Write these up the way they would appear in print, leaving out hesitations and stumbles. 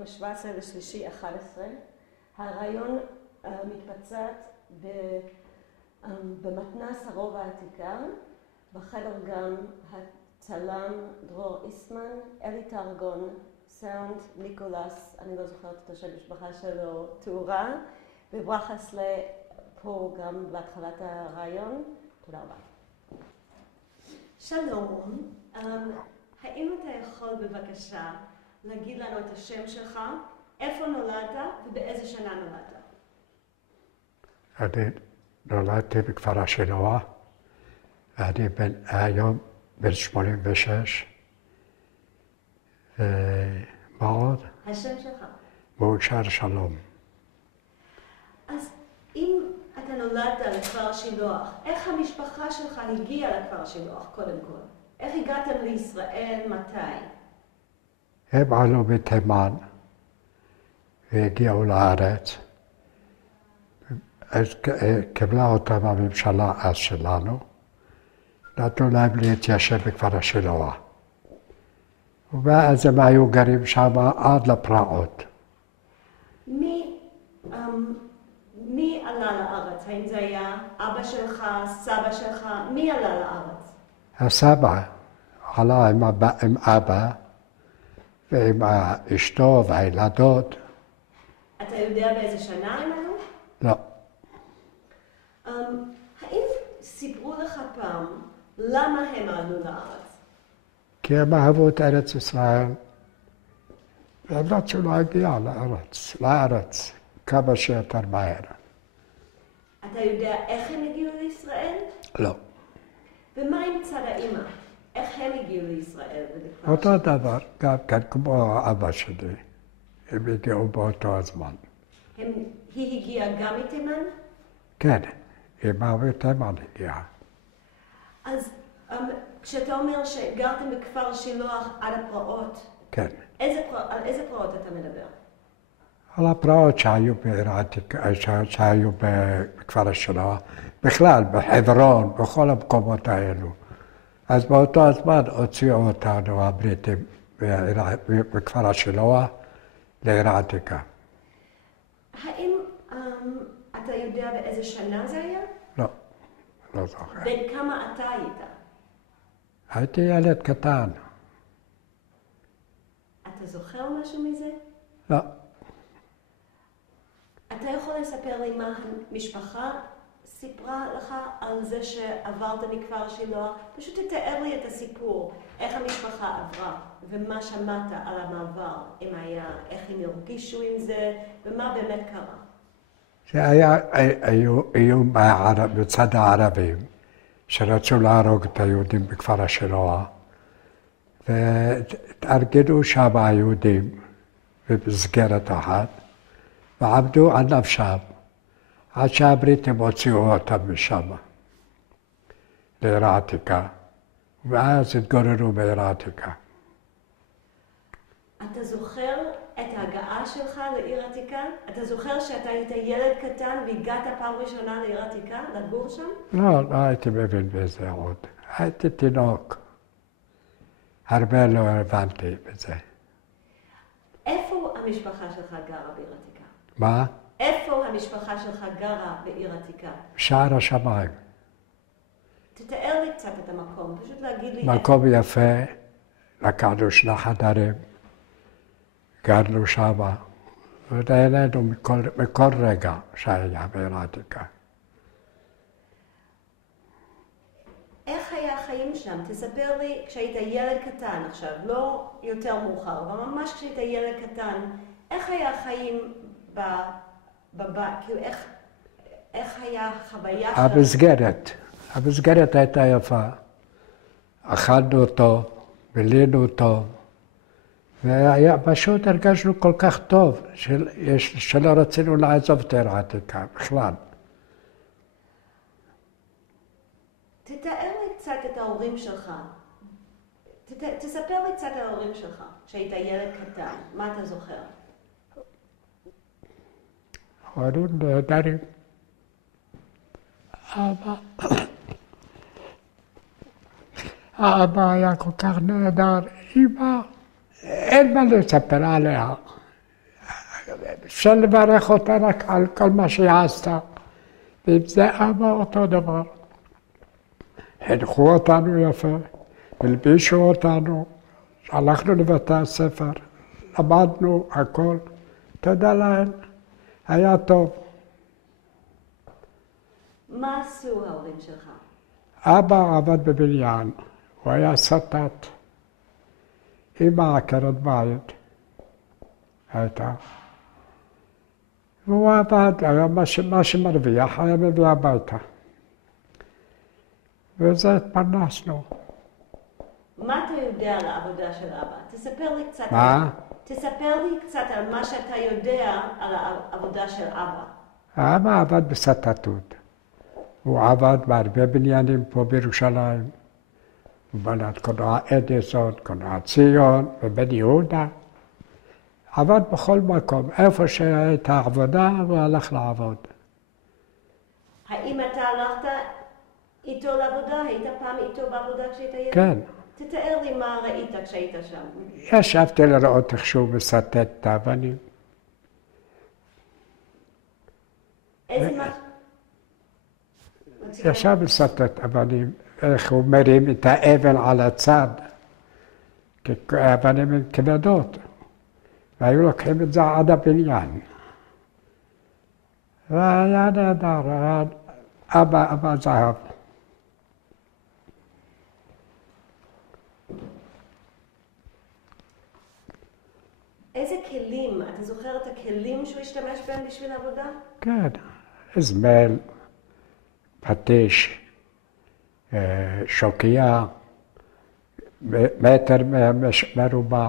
ביום 17/3/11. הרעיון מתבצעת במתנ"ס הרובע העתיקה, בחדר גם הצלם דרור איסמן, אלי טרגון, סאונד ניקולס, אני לא זוכרת את השם המשפחה שלו, תאורה, וברכה סלה פה גם בהתחלת הרעיון. תודה רבה. שלום, האם אתה יכול בבקשה להגיד לנו את השם שלך, איפה נולדת ובאיזה שנה נולדת? אני נולדתי בכפר השילוח, ואני היום בן 86. מה עוד? השם שלך. מאושר שלום. אז אם אתה נולדת לכפר השילוח, איך המשפחה שלך הגיעה לכפר השילוח קודם כל? איך הגעתם לישראל? מתי? הם עלו מתימן והגיעו לארץ. אז קיבלה אותם הממשלה אז שלנו, נתנו להם להתיישב בכפר השילוח. ואז הם היו גרים שם עד לפרעות. מי עלה לארץ? האם זה היה אבא שלך, סבא שלך? מי עלה לארץ? הסבא עלה עם אבא ועם אשתו והילדות. אתה יודע באיזה שנה הם עלו? לא. האם סיפרו לך פעם למה הם עלו לארץ? כי הם אהבו את ארץ ישראל. והם רצו להגיע לארץ כמה שיותר מהר. אתה יודע איך הם הגיעו לישראל? לא. ומה עם צד האמא? איך הם הגיעו לישראל? אותו דבר, גם כן כמו אבא שלי. הם הגיעו באותו הזמן. היא הגיעה גם מתימן? כן, אמא מתימן הגיעה. אז כשאתה אומר שגרתם בכפר השילוח עד הפרעות, כן. על איזה פרעות אתה מדבר? על הפרעות שהיו שהיו בכפר השילוח, בכלל, בחברון, בכל המקומות האלו. אז באותו הזמן הוציאו אותנו הבריטים בכפר השילוח לעיר העתיקה. האם אתה יודע באיזה שנה זה היה? לא, לא זוכר. בין כמה אתה היית? הייתי ילד קטן. אתה זוכר משהו מזה? לא. אתה יכול לספר לי מה המשפחה סיפרה לך על זה שעברת מכפר השילוח? פשוט תתאר לי את הסיפור, איך המשפחה עברה, ומה שמעת על המעבר, איך הם הרגישו עם זה, ומה באמת קרה. שהיה איום בצד הערבים, שרצו להרוג את היהודים בכפר השילוח, והתארגנו שם היהודים במסגרת אחת, ועמדו על נפשם, עד שהבריטים הוציאו אותם משם, לעיר העתיקה, ואז התגוררו בעיר העתיקה. אתה זוכר את ההגעה שלך לעיר העתיקה? אתה זוכר שאתה היית ילד קטן והגעת פעם ראשונה לעיר העתיקה, לגור שם? לא הייתי מבין בזה עוד. הייתי תינוק. הרבה לא הבנתי בזה. איפה המשפחה שלך גרה בעיר העתיקה? מה? איפה המשפחה שלך גרה בעיר העתיקה? שער השמיים. תתאר לי קצת את המקום, פשוט להגיד לי... מקום יפה, לקחנו 2 חדרים, גרנו שמה, ונהנינו מכל רגע שהיה בעיר העתיקה. איך היה החיים שם? תספר לי כשהיית ילד קטן עכשיו, לא יותר מאוחר, אבל ממש כשהיית ילד קטן, איך היה החיים בבית, כאילו איך היה החוויה שלנו? המסגרת הייתה יפה. אכלנו אותו, בילינו אותו, ופשוט הרגשנו כל כך טוב, שלא רצינו לעזוב את העיר העתיקה בכלל. תתאר לי קצת את ההורים שלך. תספר לי קצת על ההורים שלך, כשהיית ילד קטן. מה אתה זוכר? הורים נהדרים. האבא היה כל כך נהדר. אמא, אין מה לספר עליה. אפשר לברך אותה רק על כל מה שהיא עשתה. ועם זה אבא אותו דבר. חינכו אותנו יפה, הלבישו אותנו, הלכנו לבתי הספר, למדנו הכל. תודה להם, היה טוב. מה עשו ההורים שלך? אבא עבד בבניין, הוא היה סטת. אמא עקרת בית הייתה. והוא עבד, היה מה שמרוויח, היה מביא הביתה. וזה התפרנסנו. מה אתה יודע על העבודה של אבא? תספר לי קצת. מה? תספר לי קצת על מה שאתה יודע על העבודה של אבא. אבא עבד בסטטות. הוא עבד בהרבה בניינים פה בירושלים. הוא בנה את קולנוע אדיסון, קולנוע ציון ובן יהודה. עבד בכל מקום. איפה שהייתה עבודה, הוא הלך לעבוד. האם אתה הלכת איתו לעבודה? היית פעם איתו בעבודה כשהיית ילד? כן. תתאר לי מה ראית כשהיית שם. ישבתי לראות איך שהוא מסטט את האבנים. איזה מה? ישב לסטט אבנים, איך הוא מרים את האבן על הצד, כי האבנים הן כבדות, והיו לוקחים את זה עד הבניין. והיה נהדר, היה אבא זהב. איזה כלים? אתה זוכר את הכלים שהוא השתמש בהם בשביל העבודה? כן, אזמל, פטיש, שוקיה, מטר מרובע,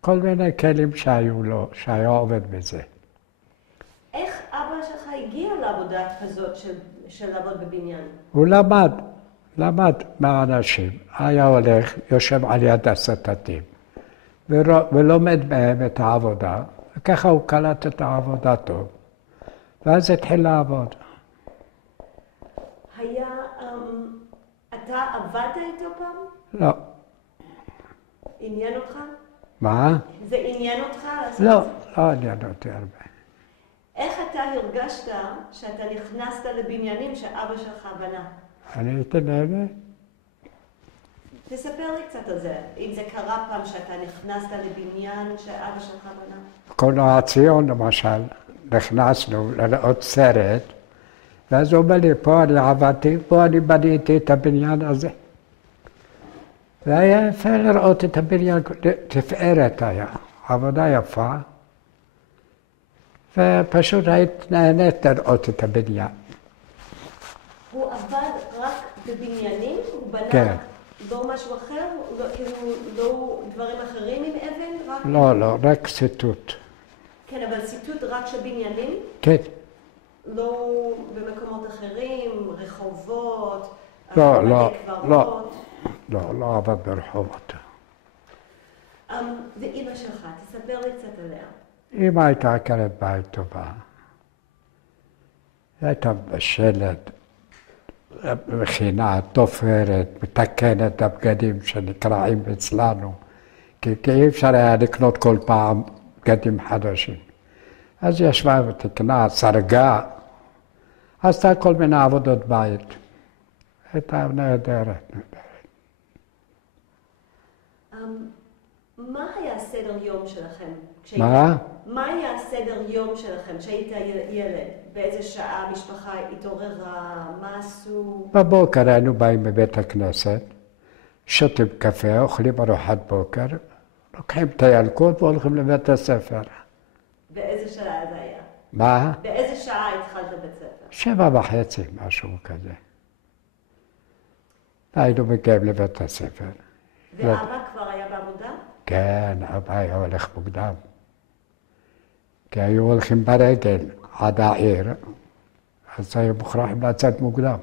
כל מיני כלים שהיו לו, שהיה עובד בזה. איך אבא שלך הגיע לעבודה כזאת של לעבוד בבניין? הוא למד מהאנשים, היה הולך, יושב על יד הסטטים, ולומד מהם את העבודה, וככה הוא קלט את העבודה טוב, ואז התחיל לעבוד. אתה עבדת איתו פעם? לא. עניין אותך? מה? זה עניין אותך? לא עניין אותי הרבה. איך אתה הרגשת שאתה נכנסת לבניינים שאבא שלך בנה? אני הייתי נהנה. תספר לי קצת על זה. אם זה קרה פעם שאתה נכנסת לבניין שאבא שלך בנה? קולנוע ציון למשל, נכנסנו לראות סרט, ואז הוא אומר לי, פה אני עבדתי, פה אני בניתי את הבניין הזה. והיה יפה לראות את הבניין, תפארת היה, עבודה יפה, ופשוט היית נהנית לראות את הבניין. הוא עבד רק בבניינים? הוא בנה כן. לא משהו אחר? לא דברים אחרים עם אבן? לא, רק סיטוט. כן, אבל סיטוט רק של בניינים? כן. לא במקומות אחרים, רחובות, לא, בתי קברות? לא עבד ברחובות. ואמא שלך, תספר לי קצת עליה. אמא הייתה עקרת בית טובה. היא הייתה בשלט, מכינה, תופרת, מתקנת את הבגדים שנקרעים אצלנו, כי אי אפשר היה לקנות כל פעם בגדים חדשים. אז היא ישבה ותקנה, סרגה, עשתה כל מיני עבודות בית. הייתה נהדרת. מה היה סדר יום שלכם? מה? מה היה סדר יום שלכם כשהיית ילד? באיזה שעה המשפחה התעוררה? מה עשו? בבוקר היינו באים מבית הכנסת, שותים קפה, אוכלים ארוחת בוקר, לוקחים את הילקוט והולכים לבית הספר. באיזה שעה זה היה? מה? באיזה שעה התחלת בית ספר? 7:30, משהו כזה. היינו מגיעים לבית הספר. ואבא כבר היה בעבודה? כן, אבא היה הולך מוקדם. כי היו הולכים ברגל עד העיר, אז היו מוכרחים לצאת מוקדם.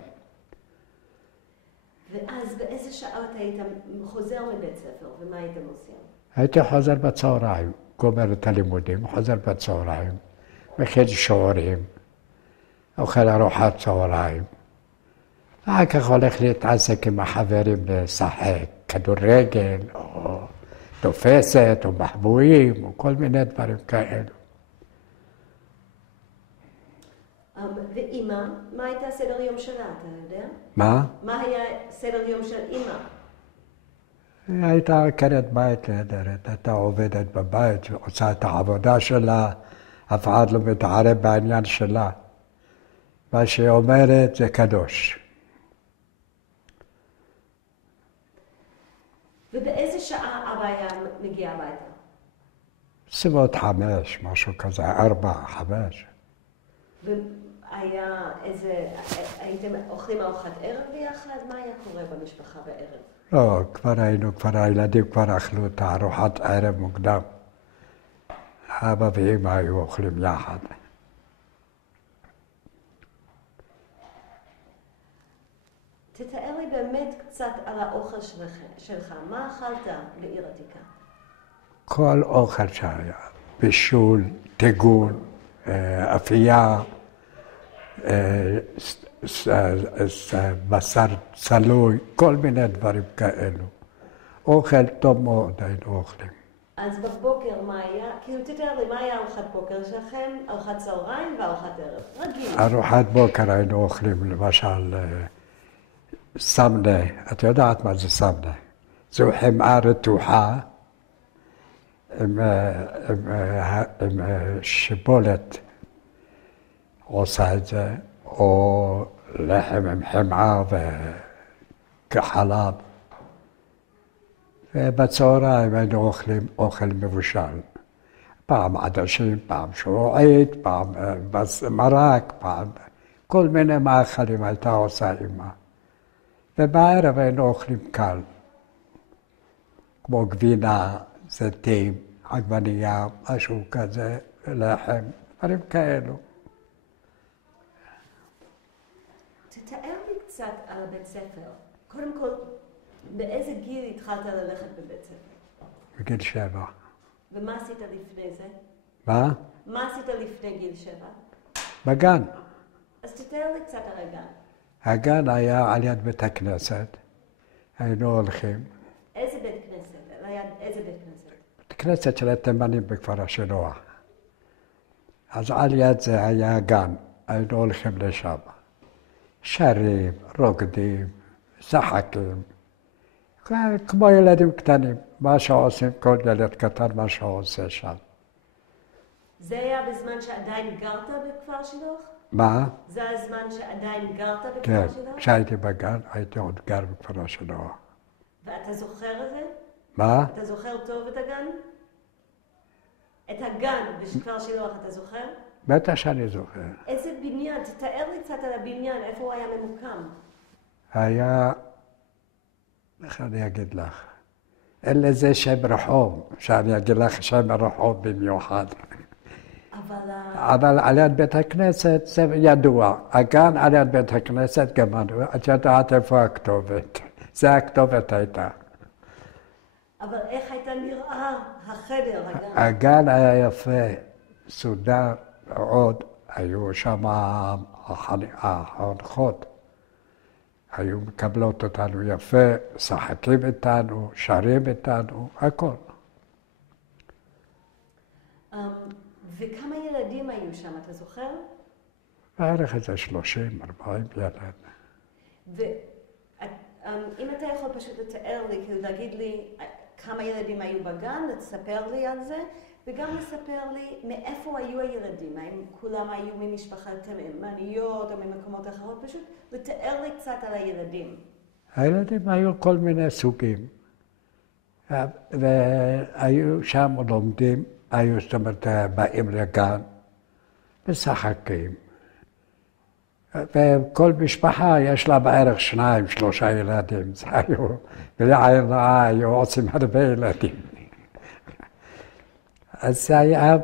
ואז באיזה שעות היית חוזר מבית ספר, ומה הייתם עושים? הייתי חוזר בצהריים, גומר את הלימודים, חוזר בצהריים, מכין שיעורים, אוכל ארוחת צהריים. אחר כך הולך להתעסק עם החברים לשחק, כדורגל, או תופסת, או מחבואים, או כל מיני דברים כאלו. אימא, מה הייתה סדר יום שלה, אתה יודע? מה? מה היה סדר יום של אימא? היא הייתה עקרת בית נהדרת, הייתה עובדת בבית, עושה את העבודה שלה, אף אחד לא מתערב בעניין שלה. מה שהיא אומרת זה קדוש. ובאיזה שעה אבא היה מגיע הביתה? בסביבות 5, משהו כזה, 4, 5. והיה איזה, הייתם אוכלים ארוחת ערב ביחד? מה היה קורה במשפחה בערב? לא, כבר הילדים כבר אכלו את הארוחת ערב מוקדם. אבא ואמא היו אוכלים יחד. תתאר לי באמת קצת על האוכל שלך. מה אכלת בעיר עתיקה? כל אוכל שהיה, בישול, טיגון, אפייה, בשר צלוי, כל מיני דברים כאלו. אוכל טוב מאוד היינו אוכלים. אז בבוקר מה היה? כאילו תתאר לי, מה היה ארוחת בוקר שלכם? ארוחת צהריים וארוחת ערב. רגיל. ארוחת בוקר היינו אוכלים למשל סמנה. את יודעת מה זה סמנה? זו חמאה רתוחה עם שיבולת עושה את זה, או לחם עם חמאה וכחלב. ובצהריים היינו אוכלים אוכל מבושל. פעם עדשים, פעם שועית, פעם מרק, פעם כל מיני מאכלים הייתה עושה אמא. ובערב היינו אוכלים קל, כמו גבינה, זיתים, עגבנייה, משהו כזה, לחם, דברים כאלו. תתאר לי קצת על הבית ספר. קודם כל, באיזה גיל התחלת ללכת בבית ספר? בגיל 7. ומה עשית לפני זה? מה? מה עשית לפני גיל 7? בגן. אז תתאר לי קצת על הגן. הגן היה על יד בית הכנסת. היינו הולכים. איזה בית כנסת? ליד איזה בית כנסת? בית כנסת של התימנים בכפר השילוח. אז על יד זה היה גן. היינו הולכים לשם. שרים, רוקדים, שחקים. כמו ילדים קטנים. מה שעושים כל ילד קטן, מה שעושה שם. זה היה בזמן שעדיין גרת בכפר שילוח? מה? זה הזמן שעדיין גרת בכפר כן, שילוח? כשהייתי בגן, הייתי עוד גר בכפר השילוח. ואתה זוכר את זה? מה? אתה זוכר טוב את הגן? את הגן בכפר שילוח אתה זוכר? בטח שאני זוכר. איזה בניין? תתאר לי קצת על הבניין, איפה הוא היה ממוקם? היה, איך אני אגיד לך? אין לזה שם רחוב, שאני אגיד לך שם רחוב במיוחד. אבל על יד בית הכנסת זה ידוע. הגן על יד בית הכנסת גמרנו. את יודעת איפה הכתובת. זה הכתובת הייתה. אבל איך הייתה נראה החדר, הגן? הגן היה יפה, סודר מאוד. היו שם החונכות. היו מקבלות אותנו יפה, שחקים איתנו, שרים איתנו, הכל. וכמה ילדים היו שם, אתה זוכר? בערך איזה 30, 40 ילד. ואם אתה יכול פשוט לתאר לי, כאילו להגיד לי כמה ילדים היו בגן, לספר לי על זה, וגם לספר לי מאיפה היו הילדים, האם כולם היו ממשפחות תימניות או ממקומות אחרות, פשוט לתאר לי קצת על הילדים. הילדים היו כל מיני סוגים, והיו שם לומדים, היו זאת אומרת באים לגן, משחקים. וכל משפחה יש לה בערך 2, 3 ילדים, זה היו, בלי עין רעה היו עושים הרבה ילדים. אז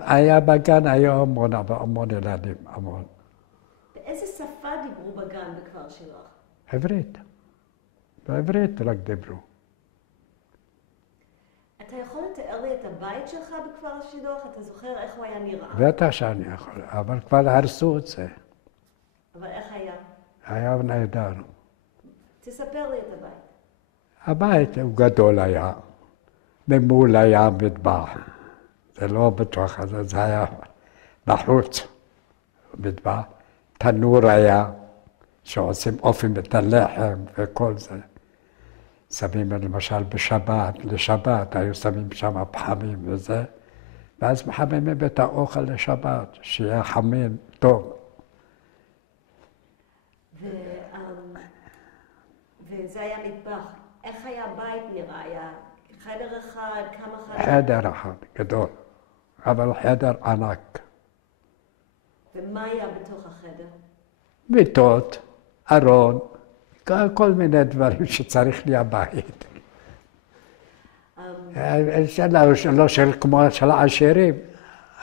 היה בגן, היו המון ילדים, המון. באיזה שפה דיברו בגן בכפר שילוח? עברית. בעברית רק דיברו. אתה יכול לתאר לי את הבית שלך בכפר שילוח? אתה זוכר איך הוא היה נראה? בטח שאני יכול, אבל כבר הרסו את זה. אבל איך היה? היה נהדר. תספר לי את הבית. הבית הוא גדול היה, ממול היה מטבח. זה לא בתוך הזה, זה היה בחוץ, מטבח. תנור היה, שעושים אופים את הלחם וכל זה. שמים למשל לשבת, היו שמים שם פחמים וזה, ואז מחממים את האוכל לשבת, שיהיה חמים טוב. וזה היה מטבח. איך היה הבית נראה? היה חדר אחד, כמה חדר? חדר אחד, גדול, אבל חדר ענק. ומה היה בתוך החדר? מיטות, ארון, כל מיני דברים שצריך לי הבית. לא כמו של העשירים,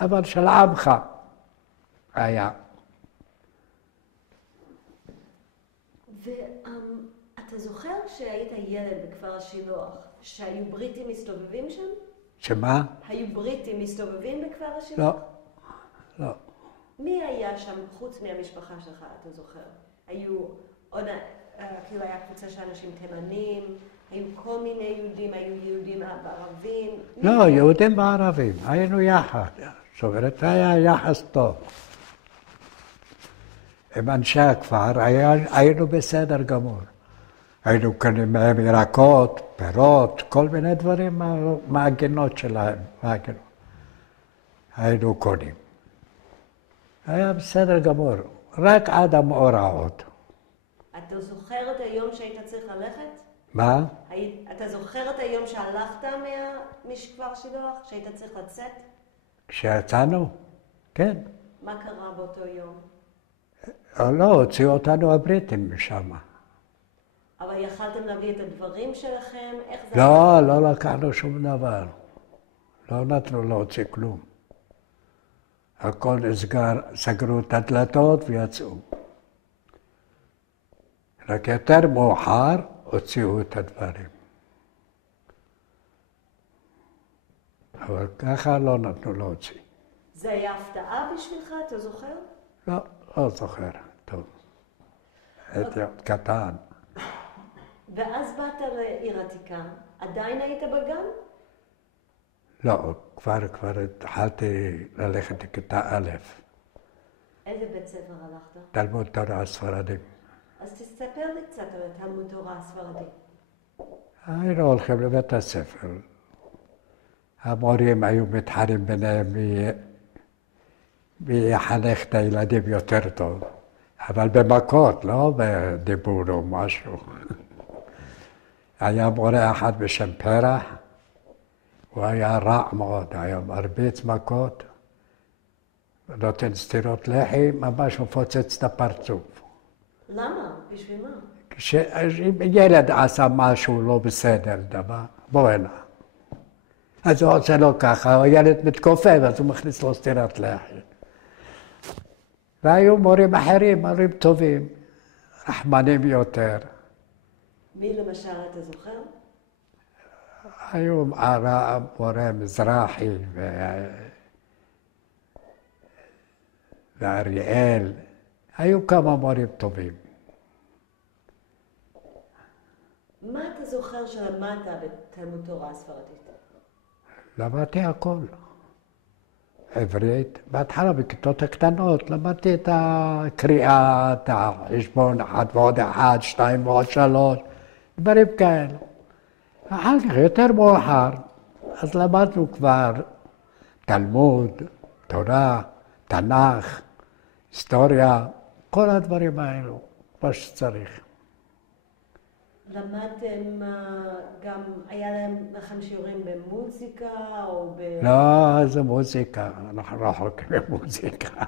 אבל של עמך היה. ואתה זוכר שהיית ילד בכפר השילוח, שהיו בריטים מסתובבים שם? שמה? היו בריטים מסתובבים בכפר השילוח? לא, לא. מי היה שם חוץ מהמשפחה שלך, אתה זוכר? היו עוד, כאילו היה קבוצה של אנשים תימנים, היו כל מיני יהודים, היו יהודים וערבים. לא, יהודים וערבים, היינו יחד. זאת אומרת, היה יחס טוב. עם אנשי הכפר היינו בסדר גמור. היינו קונים מהם ירקות, פירות, כל מיני דברים מהגינות שלהם. היינו קונים. היה בסדר גמור, רק עד המאורעות. אתה זוכר את היום שהיית צריך ללכת? מה? אתה זוכר את היום שהלכת מכפר השילוח, שהיית צריך לצאת? כשיצאנו? כן. מה קרה באותו יום? לא, הוציאו אותנו הבריטים משם. אבל יכלתם להביא את הדברים שלכם? איך זה? לא לקחנו שום דבר. לא נתנו להוציא כלום. הכל נסגר, סגרו את הדלתות ויצאו. רק יותר מאוחר הוציאו את הדברים. אבל ככה לא נתנו להוציא. זה היה הפתעה בשבילך, אתה זוכר? לא זוכר, טוב. הייתי עוד קטן. ואז באת לעיר עתיקה, עדיין היית בגן? לא, כבר התחלתי ללכת לכיתה א'. איזה בית ספר הלכת? תלמוד תורה הספרדים. אז תספר לי קצת על תלמוד תורה הספרדי. היינו הולכים לבית הספר. המורים היו מתחרים ביניהם מי יחנך את הילדים יותר טוב. אבל במכות, לא בדיבור או משהו. היה מורה אחד בשם פרח, הוא היה רע מאוד, היה מרביץ מכות, נותן סטירות לחי, ממש מפוצץ את הפרצוף. למה? בשביל מה? כשילד עשה משהו לא בסדר, דבר, בוא הנה. אז הוא עושה לו ככה, הילד מתכופף, אז הוא מכניס לו סטירת לחי. והיו מורים אחרים, מורים טובים, רחמנים יותר. מי למשל אתה זוכר? היו מורה מזרחי ואריאל, היו כמה מורים טובים. מה אתה זוכר שלמדת בתלמוד תורה הספרדית? למדתי הכל. עברית, בהתחלה בכיתות הקטנות, למדתי את הקריאה, את החשבון 1 ועוד 1, 2 ועוד 3, דברים כאלה. אחר כך יותר מאוחר, אז למדנו כבר תלמוד, תורה, תנ"ך, היסטוריה, כל הדברים האלו, מה שצריך. למדתם גם, היה לכם שיעורים במוזיקה או לא, איזה מוזיקה, אנחנו רחוקים במוזיקה.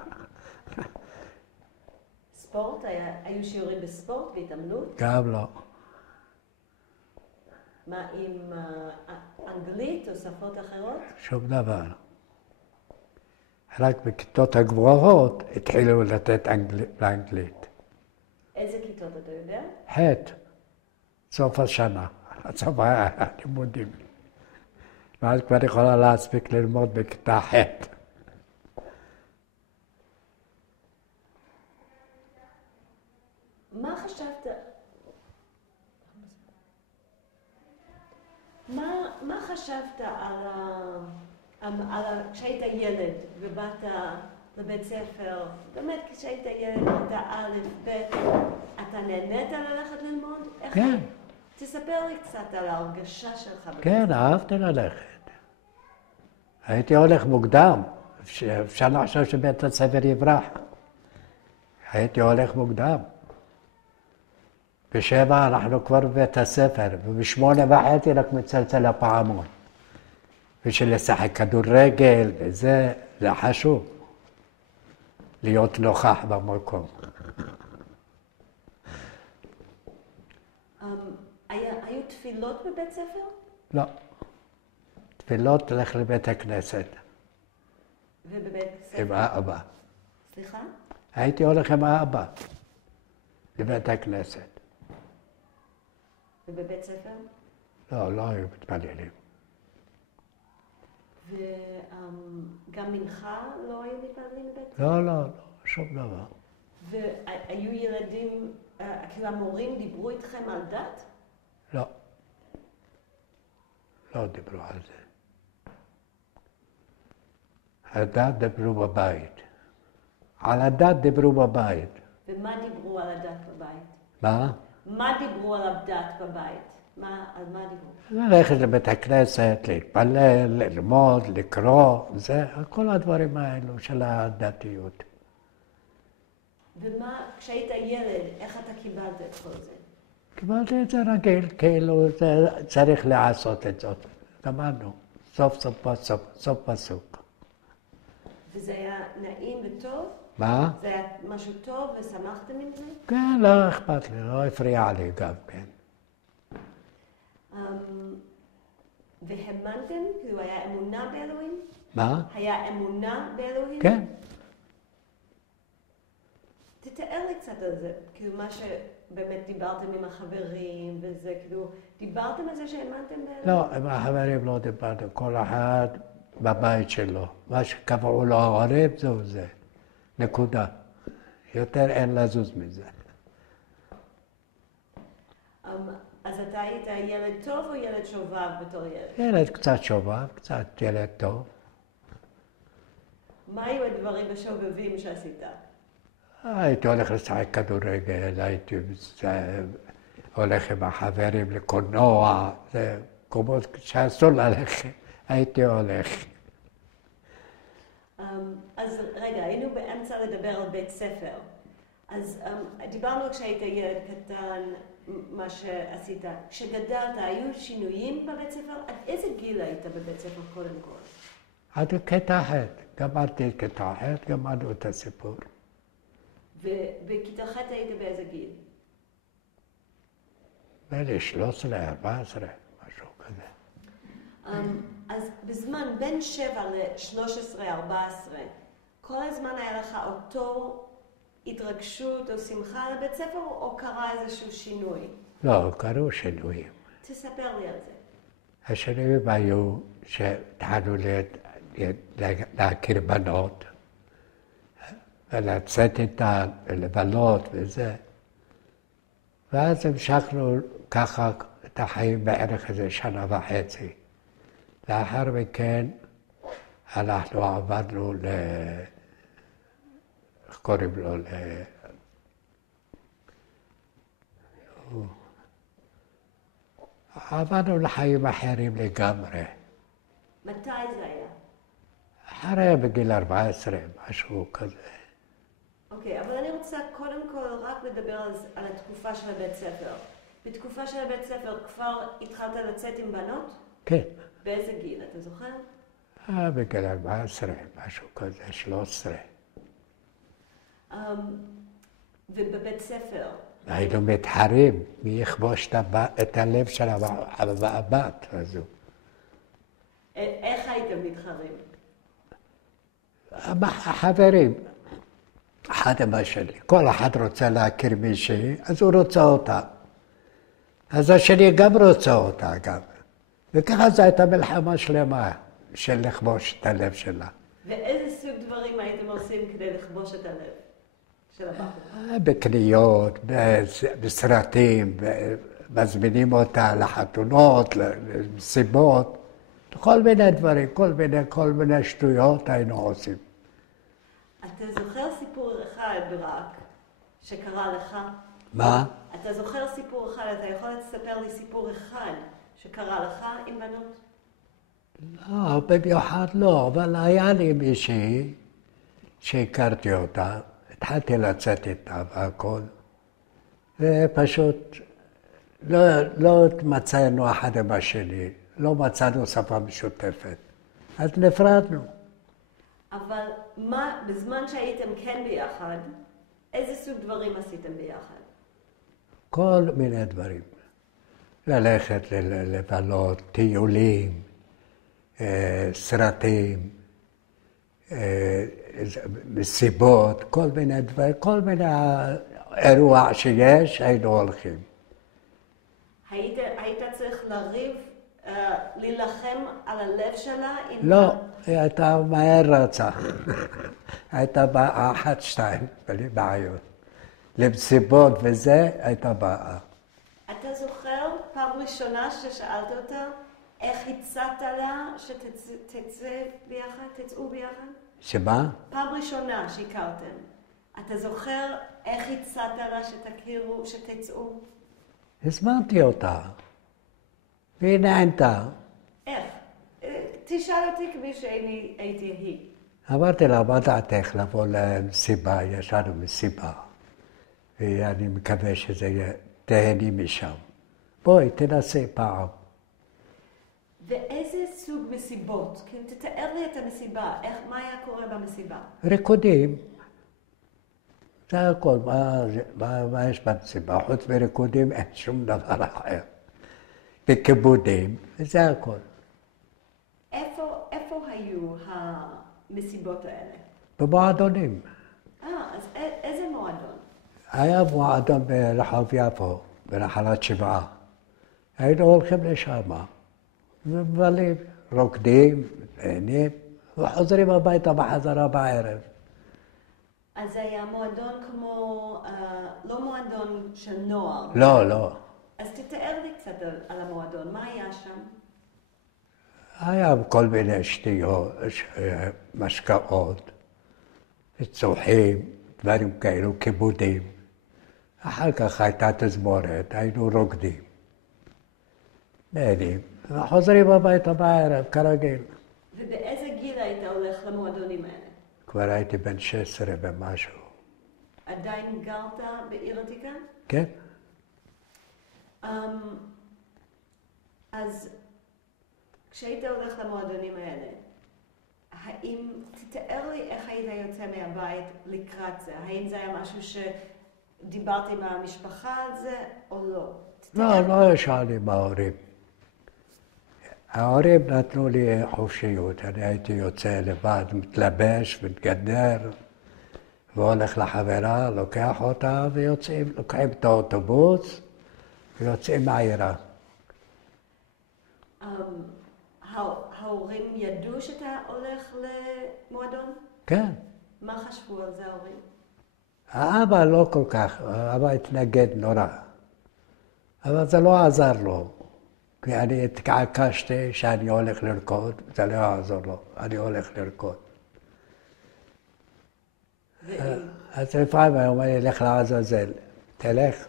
ספורט? היו שיעורים בספורט, בהתאמנות? גם לא. מה, עם אנגלית או שפות אחרות? שום דבר. רק בכיתות הגבוהות התחילו לתת לאנגלית. איזה כיתות אתה יודע? ח' סוף השנה, הצבא הלימודים. ואז כבר יכולה להספיק ללמוד בכיתה ח'. מה חשבת? מה חשבת כשהיית ילד ובאת לבית ספר, באמת כשהיית ילד בכיתה א', ב', אתה נהנית ללכת ללמוד? כן. תספר לי קצת על ההרגשה שלך. כן, אהבתי ללכת. הייתי הולך מוקדם, אפשר לחשוב שבית הספר יברח. הייתי הולך מוקדם. ב7 אנחנו כבר בבית הספר, וב8:30 רק מצלצל הפעמון. בשביל לשחק כדורגל וזה, זה חשוב. להיות נוכח במקום. היו תפילות בבית ספר? לא. תפילות הולך לבית הכנסת. ובבית ספר? עם האבא. סליחה? הייתי הולך עם האבא לבית הכנסת. ובבית ספר? לא היו מתפללים. וגם מנחה לא היו מתפללים בבית ספר? לא, שום דבר. והיו ילדים, כאילו המורים דיברו איתכם על דת? לא דיברו על זה. הדת דיברו בבית. על הדת דיברו בבית. ומה דיברו על הדת בבית? מה? מה דיברו על הדת בבית? על מה דיברו? ללכת לבית הכנסת, להתפלל, ללמוד, לקרוא, זה, כל הדברים האלו של הדתיות. ומה, כשהיית ילד, איך אתה קיבלת את כל זה? קיבלתי את זה רגיל, כאילו צריך לעשות את זאת. גמרנו, סוף פסוק. וזה היה נעים וטוב? מה? זה היה משהו טוב ושמחתם עם זה? כן, לא אכפת לי, לא הפריע לי גם כן. והאמנתם? כאילו היה אמונה באלוהים? מה? היה אמונה באלוהים? כן. תתאר לי קצת על זה, כאילו מה שבאמת דיברתם עם החברים וזה, כאילו, דיברתם על זה שהאמנתם באלוהים? לא, עם החברים לא דיברנו, כל אחד בבית שלו. מה שקבעו לו ההורים זהו זה, נקודה. יותר אין לזוז מזה. אז אתה היית ילד טוב או ילד שובב בתור ילד? ילד קצת שובב, קצת ילד טוב. מה היו הדברים השובבים שעשית? הייתי הולך לשחק כדורגל, הייתי הולך עם החברים לקולנוע, זה מקומות שאסור ללכת, הייתי הולך. אז רגע, היינו באמצע לדבר על בית ספר. אז דיברנו כשהיית ילד קטן, מה שעשית. כשגדלת, היו שינויים בבית ספר? עד איזה גיל היית בבית ספר קודם כל? עד כיתה ח', גמרתי את כיתה ח', גמרנו את הסיפור. ובכיתה ח' היית באיזה גיל? בלי 13, 14, משהו כזה. אז בזמן בין 7 ל-13, 14, כל הזמן היה לך אותו התרגשות או שמחה לבית ספר, או קרה איזשהו שינוי? לא, קרו שינויים. תספר לי על זה. השינויים היו שהתחלנו להכיר בנות, ולצאת איתן, ולבלות וזה. ואז המשכנו ככה את החיים בערך איזה 1.5 שנה. לאחר מכן אנחנו עברנו איך קוראים לו? עברנו לחיים אחרים לגמרי. מתי זה היה? אחרי בגיל 14, משהו כזה. אוקיי, אבל אני רוצה קודם כל רק לדבר על התקופה של הבית ספר. בתקופה של הבית ספר כבר התחלת לצאת עם בנות? כן. באיזה גיל, אתה זוכר? בגיל 14, משהו כזה, 13. ובבית ספר? היינו מתחרים, מי יכבוש את הלב של הבת הזו. איך הייתם מתחרים? החברים, אחד עם השני. כל אחד רוצה להכיר מישהי, אז הוא רוצה אותה. אז השני גם רוצה אותה גם. וככה זו הייתה מלחמה שלמה של לכבוש את הלב שלה. ואיזה סוג דברים הייתם עושים כדי לכבוש את הלב של הבחורה? בקניות, בסרטים, מזמינים אותה לחתונות, למסיבות, כל מיני דברים, כל מיני שטויות היינו עושים. אתה זוכר סיפור אחד רק שקרה לך? מה? אתה זוכר סיפור אחד, אתה יכול לספר לי סיפור אחד שקרה לך עם בנות? לא, במיוחד לא, אבל היה לי מישהי שהכרתי אותה, התחלתי לצאת איתה והכל, ופשוט לא מצאנו אחד עם השני, לא מצאנו שפה משותפת, אז נפרדנו. אבל מה, בזמן שהייתם כן ביחד, איזה סוג דברים עשיתם ביחד? כל מיני דברים. ללכת לבלות, טיולים, סרטים, מסיבות, כל מיני דברים, כל מיני אירוע שיש, היינו הולכים. היית צריך לריב, להילחם על הלב שלה? לא, היא הייתה מהר רצה. הייתה באה אחת, שתיים, בלי בעיות. למסיבות וזה, הייתה באה. אתה זוכר פעם ראשונה ששאלת אותה, איך הצעת לה שתצאו ביחד? שמה? פעם ראשונה שהכרתם. אתה זוכר איך הצעת לה שתכירו, שתצאו? הזמנתי אותה. והיא נענתה. איך? תשאל אותי כמי שהייתי היא. אמרתי לה, מה דעתך לבוא למסיבה? יש לנו מסיבה. ואני מקווה שזה יהיה, תהני משם. בואי, תנסי פעם. ואיזה סוג מסיבות? כן, תתאר לי את המסיבה. מה היה קורה במסיבה? ריקודים. זה הכל. מה יש במסיבה? חוץ מריקודים אין שום דבר אחר. וכיבודים, וזה הכל. איפה היו המסיבות האלה? במועדונים. אז איזה מועדון? היה מועדון ברחוב יפו, בנחלת שבעה. היינו הולכים לשם, ומבלים, רוקדים, נהנים, וחוזרים הביתה בחזרה בערב. אז זה היה מועדון כמו, לא מועדון של נוער. לא, לא. אז תתאר לי קצת על המועדון, מה היה שם? היה כל מיני שטויות, משקאות, צוחים, דברים כאלו, כיבודים. אחר כך הייתה תזמורת, היינו רוקדים. נהנים, וחוזרים הביתה בערב, כרגיל. ובאיזה גיל היית הולך למועדונים האלה? כבר הייתי בן 16 ומשהו. עדיין גרת בעיר עתיקה? כן. אז כשהיית הולך למועדונים האלה, האם, תתאר לי איך היית יוצא מהבית לקראת זה? האם זה היה משהו שדיברתי עם המשפחה על זה או לא? לא ישן עם ההורים. ההורים נתנו לי חופשיות, אני הייתי יוצא לבד, מתלבש, מתגדר, והולך לחברה, לוקח אותה ויוצאים, לוקחים את האוטובוס ויוצאים מהעירה. ההורים ידעו שאתה הולך למועדון? כן. מה חשבו על זה ההורים? האבא לא כל כך, האבא התנגד נורא, אבל זה לא עזר לו. כי אני התעקשתי שאני הולך לרקוד, זה לא יעזור לו, אני הולך לרקוד. אז לפעמים הוא אומר לי, לך לעזאזל, תלך.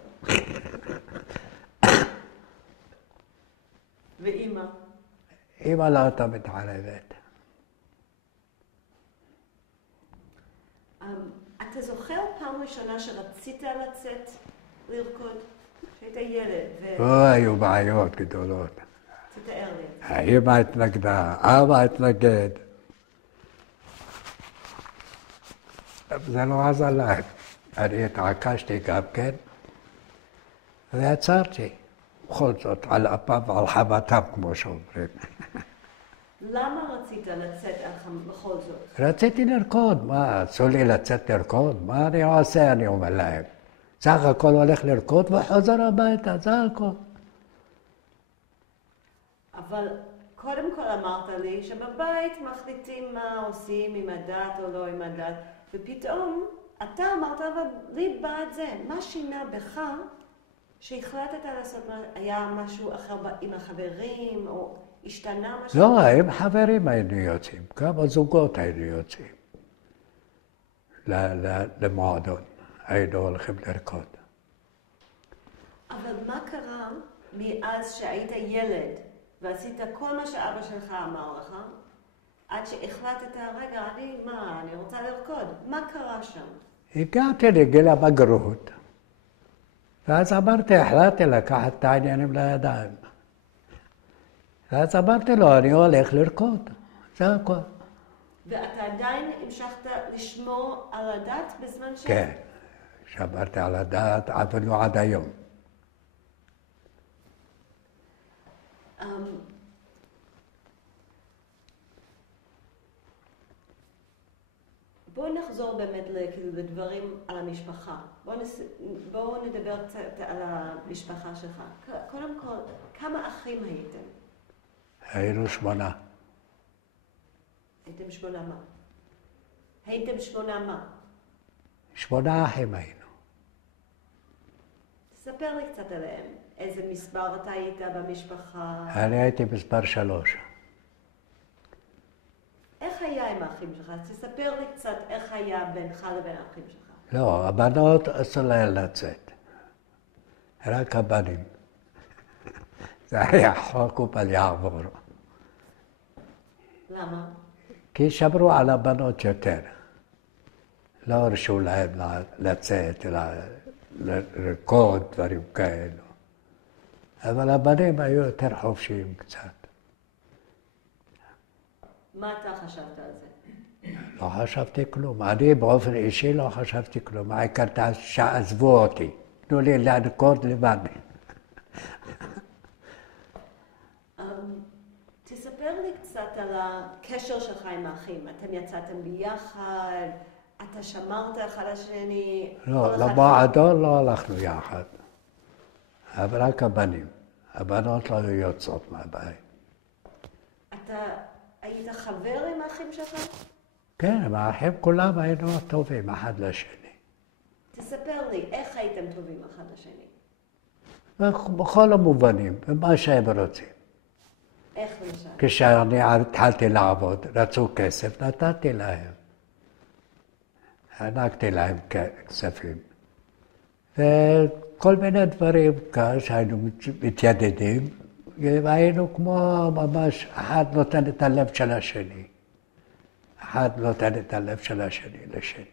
ואמא? אמא לא הייתה מתערבת. אתה זוכר פעם ראשונה שרצית לצאת לרקוד? שהיית ילד היו בעיות גדולות. תתאר לי. האמא התנגדה, אבא התנגד. זה לא עזר להם. אני התעקשתי גם כן, ויצרתי. בכל זאת, על אפם ועל חמתם, כמו שאומרים. למה רצית לצאת בכל זאת? רציתי לרקוד, מה, אסור לי לצאת לרקוד? מה אני עושה, אני אומר להם. סך הכל הולך לרקוד וחוזר הביתה, זה הכל. אבל קודם כל אמרת לי שבבית מחליטים מה עושים עם הדת או לא עם הדת, ופתאום אתה אמרת, אבל לי בעד זה. מה שינה בך שהחלטת לעשות, היה משהו אחר עם החברים או השתנה משהו? לא, עם חברים היינו יוצאים, כמה זוגות היינו יוצאים. למועדון. היינו הולכים לרקוד. אבל מה קרה מאז שהיית ילד ועשית כל מה שאבא שלך אמר לך, עד שהחלטת, רגע, אני רוצה לרקוד. מה קרה שם? הגעתי לגיל הבגרות, ואז החלטתי לקחת את העניינים לידיים. ואז אמרתי לו, אני הולך לרקוד, זה הכל. ואתה עדיין המשכת לשמור על הדת בזמן ש... כן, שמרתי על הדת אפילו עד היום. בואו נחזור באמת לדברים על המשפחה. בואו נדבר קצת על המשפחה שלך. קודם כל, כמה אחים הייתם? היינו 8. הייתם 8 מה? הייתם 8 מה? 8 אחים היינו. תספר לי קצת עליהם. איזה מספר אתה היית במשפחה? אני הייתי מספר 3. איך היה עם האחים שלך? תספר לי קצת איך היה בינך לבין האחים שלך. לא, הבנות אסור להן לצאת. רק הבנים. זה היה חוק ובל יעבור. למה? כי שמרו על הבנות יותר. לא הרשו להם לצאת, לרקוד, דברים כאלו. אבל הבנים היו יותר חופשיים קצת. מה אתה חשבת על זה? לא חשבתי כלום. אני באופן אישי לא חשבתי כלום. העיקר שעזבו אותי. תנו לי לרקוד לבד. תספר לי קצת על הקשר שלך עם האחים. אתם יצאתם ביחד, אתה שמרת אחד השני. לא, למועדון לא הלכנו יחד. אבל רק הבנים. הבנות לא היו יוצאות מהבית. אתה היית חבר עם האחים שלך? כן, עם האחים כולם היינו טובים אחד לשני. תספר לי, איך הייתם טובים אחד לשני? בכל המובנים, במה שהם רוצים. איך למשל? כשאני התחלתי לעבוד, רצו כסף, נתתי להם. הענקתי להם כספים. וכל מיני דברים כאלה שהיינו מתיידדים, והיינו כמו ממש, אחד נותן את הלב של השני. אחד נותן את הלב של השני לשני.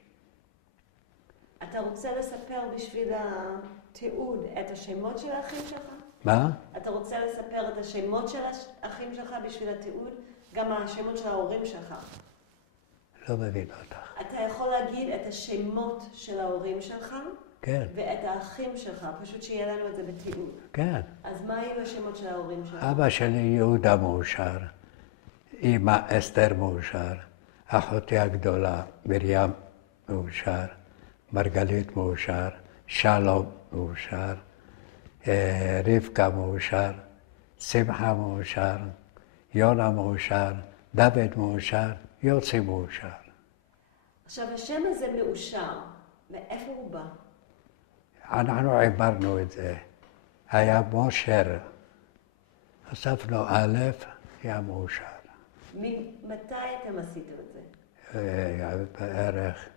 אתה רוצה לספר בשביל התיעוד את השמות של האחים שלך? מה? אתה רוצה לספר את השמות של האחים שלך בשביל התיעוד? גם השמות של ההורים שלך. לא מבין אותך. אתה יכול להגיד את השמות של ההורים שלך? כן. ואת האחים שלך, פשוט שיהיה לנו את זה בתיעוד. כן. אז מה היו השמות של ההורים שלך? אבא שלי יהודה מאושר, אמא אסתר מאושר, אחותי הגדולה מרים מאושר, מרגלית מאושר, שלום מאושר, רבקה מאושר, שמחה מאושר, יונה מאושר, דוד מאושר, יוצי מאושר. עכשיו, השם הזה מאושר, מאיפה הוא בא? אנחנו עברנו את זה. היה מושר. הוספנו א', היה מאושר. מתי אתם עשיתם את זה? בערך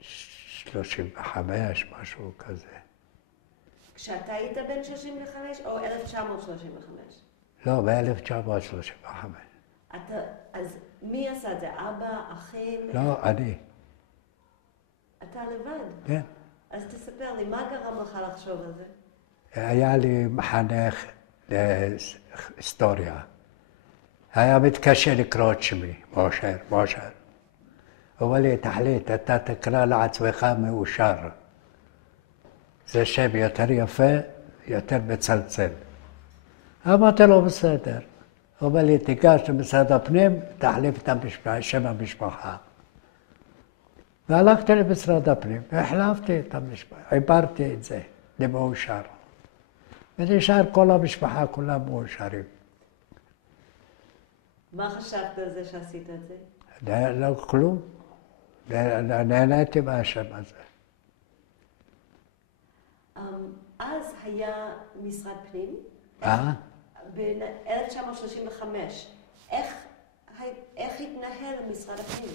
35, משהו כזה. כשאתה היית בן 65 או 1935? לא, ב-1935. אז מי עשה את זה? אבא, אחים? לא, אני. אתה לבד? כן. אז תספר לי, מה גרם לך לחשוב על זה? היה לי מחנך להיסטוריה. היה מתקשה לקרוא את שמי, מאושר. הוא אומר לי, תחליט, אתה תקרא לעצמך מאושר. זה שם יותר יפה, יותר מצלצל. אמרתי לו, בסדר. הוא אומר לי, תיגש למשרד הפנים, תחליף את שם המשפחה. והלכתי למשרד הפנים, והחלפתי את המשפחה, עיברתי את זה למאושר. ונשאר כל המשפחה, כולם מאושרים. מה חשבת על זה שעשית את זה? לא כלום. נהניתי מהשם הזה. אז היה משרד פנים. ב-1935. איך התנהל משרד הפנים?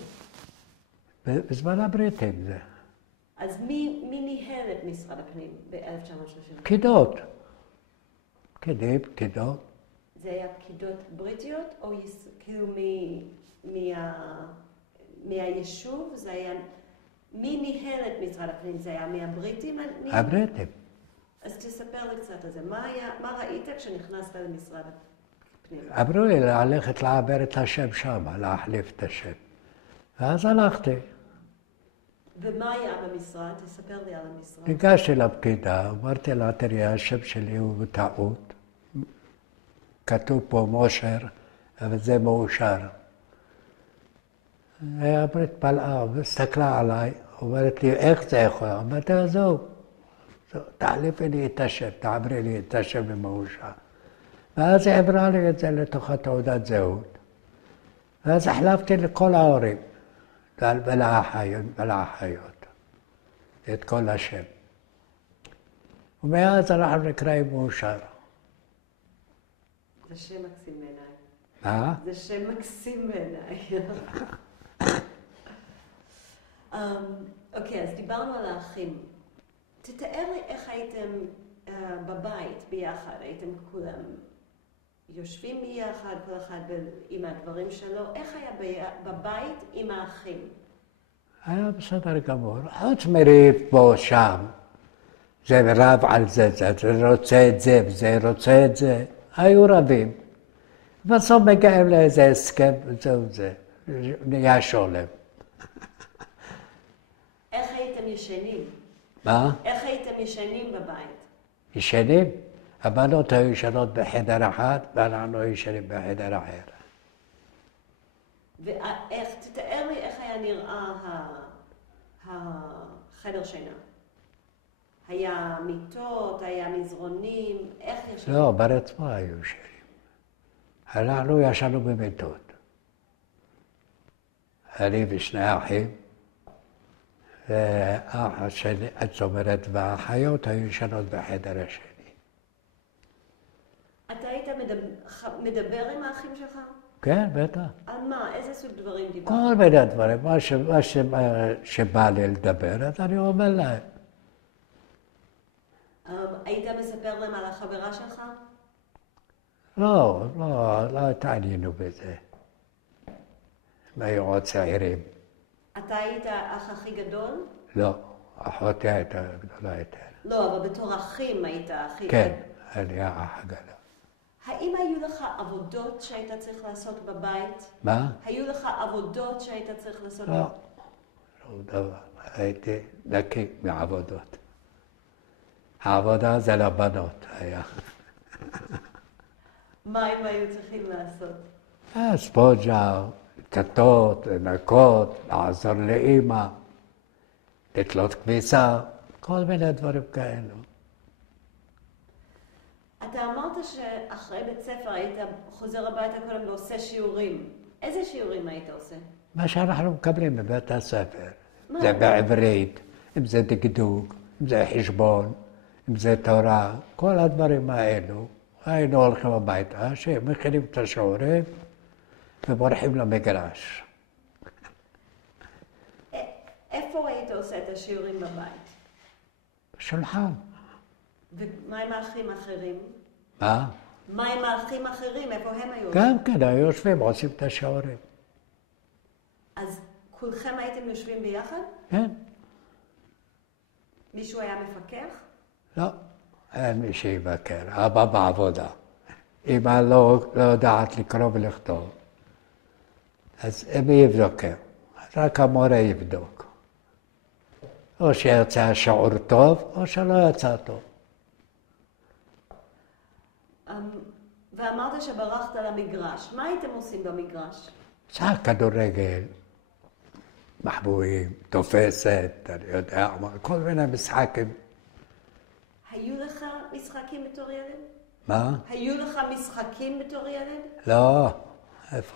בזמן הבריטים זה. אז מי ניהל את משרד הפנים ב-1930? פקידות. פקידות. זה היה פקידות בריטיות, או כאילו מהיישוב? זה היה... מי ניהל את משרד הפנים? זה היה מהבריטים? הבריטים. אז תספר לי קצת על זה. מה ראית כשנכנסת למשרד הפנים? אמרו לי ללכת לעבר את השם שם, להחליף את השם. ואז הלכתי. ומה היה במשרד? תספר לי על המשרד. ניגשתי לפקידה, אמרתי לה, תראי, השם שלי הוא בטעות. כתוב פה מושר, אבל זה מאושר. הברית פלאה, והסתכלה עליי, אומרת לי, איך זה יכול? אמרתי, עזוב, תחליפי לי את השם, תעברי לי את השם במאושר. ואז היא עברה לי את זה לתוך התעודת זהות. ואז החלפתי לכל ההורים, ולאחיות, את כל השם. ומאז אנחנו נקראים מאושר. זה שם מקסים בעיניי. מה? זה שם מקסים בעיניי. אוקיי, אז דיברנו על האחים. תתאר לי איך הייתם בבית ביחד, הייתם כולם יושבים ביחד, כל אחד עם הדברים שלו. איך היה בבית עם האחים? היה בסדר גמור. חוץ מריב פה, שם. זה רב על זה, זה רוצה את זה, וזה רוצה את זה. היו רבים. בסוף מגיעים לאיזה הסכם, וזהו זה. נהיה שולם. איך הייתם ישנים? מה? איך הייתם ישנים בבית? ישנים? הבנות היו ישנות בחדר אחד, ואנחנו ישנים בחדר אחר. ואיך, תתאר לי איך היה נראה החדר שינה. היה מיטות, היה מזרונים, איך ישנים? לא, ברצפה היו ישנים. אנחנו ישנו במיטות. אני ושני אחים, ואח השני, זאת אומרת, והאחיות היו ישנות בחדר השני. אתה היית מדבר עם האחים שלך? כן, בטח. על מה? איזה סוג דברים דיברת? כל מיני דברים, מה שבא לי לדבר, אז אני אומר להם. היית מספר להם על החברה שלך? לא התעניינו בזה. הם היו עוד צעירים. אתה היית האח הכי גדול? לא, אחותי הייתה גדולה יותר. לא, אבל בתור אחים היית הכי... כן, אני האח הגדול. האם היו לך עבודות שהיית צריך לעשות בבית? מה? היו לך עבודות שהיית צריך לעשות לא, שום דבר. הייתי נקי מעבודות. העבודה זה לבנות היה. מה הם היו צריכים לעשות? ספונג'ה, כתות, לנקות, לעזור לאמא, לתלות כביסה, כל מיני דברים כאלו. אתה אמרת שאחרי בית ספר היית חוזר הביתה קודם ועושה שיעורים. איזה שיעורים היית עושה? מה שאנחנו מקבלים בבית הספר. מה? זה בעברית, אם זה דקדוק, אם זה חשבון, אם זה תורה, כל הדברים האלו. היינו הולכים הביתה, שמכינים את השיעורים ובורחים למגרש. איפה היית עושה את השיעורים בבית? בשולחן. ומה עם האחים האחרים? מה? מה עם האחים האחרים? איפה הם היו? גם כן, היו יושבים, עושים את השיעורים. אז כולכם הייתם יושבים ביחד? כן. מישהו היה מפקח? לא, אין מי שיבקר. אבא בעבודה. אמא לא יודעת לקרוא ולכתוב. אז מי יבדוקר? רק המורה יבדוק. או שיצא השיעור טוב, או שלא יצא טוב. ואמרת שברחת למגרש. מה הייתם עושים במגרש? משחק כדורגל, מחבואים, תופסת, אני יודע, כל מיני משחקים. היו לך משחקים בתור ילד? מה? היו לך משחקים בתור ילד? לא, איפה?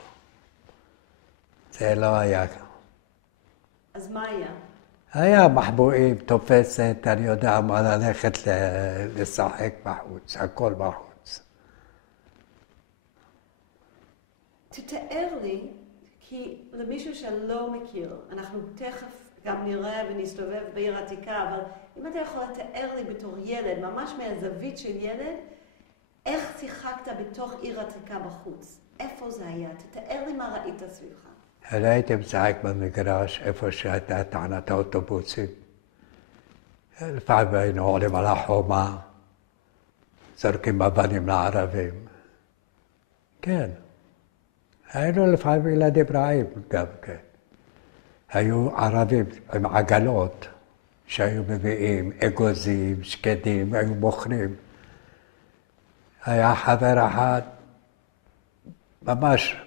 זה לא היה. אז מה היה? היה מחבואים, תופסת, אני יודע מה, ללכת לשחק בחוץ, הכל בחוץ. תתאר לי, כי למישהו שלא מכיר, אנחנו תכף גם נראה ונסתובב בעיר העתיקה, אבל אם אתה יכול לתאר לי בתור ילד, ממש מהזווית של ילד, איך שיחקת בתוך עיר עתיקה בחוץ? איפה זה היה? תתאר לי מה ראית סביבך. אני הייתי משחק במגרש, איפה שהייתה תחנת האוטובוסים. לפעמים היינו עולים על החומה, זורקים אבנים לערבים. כן. היינו לפעמים ילדים רעים גם כן. היו ערבים עם עגלות שהיו מביאים אגוזים, שקדים, היו מוכרים. היה חבר אחד ממש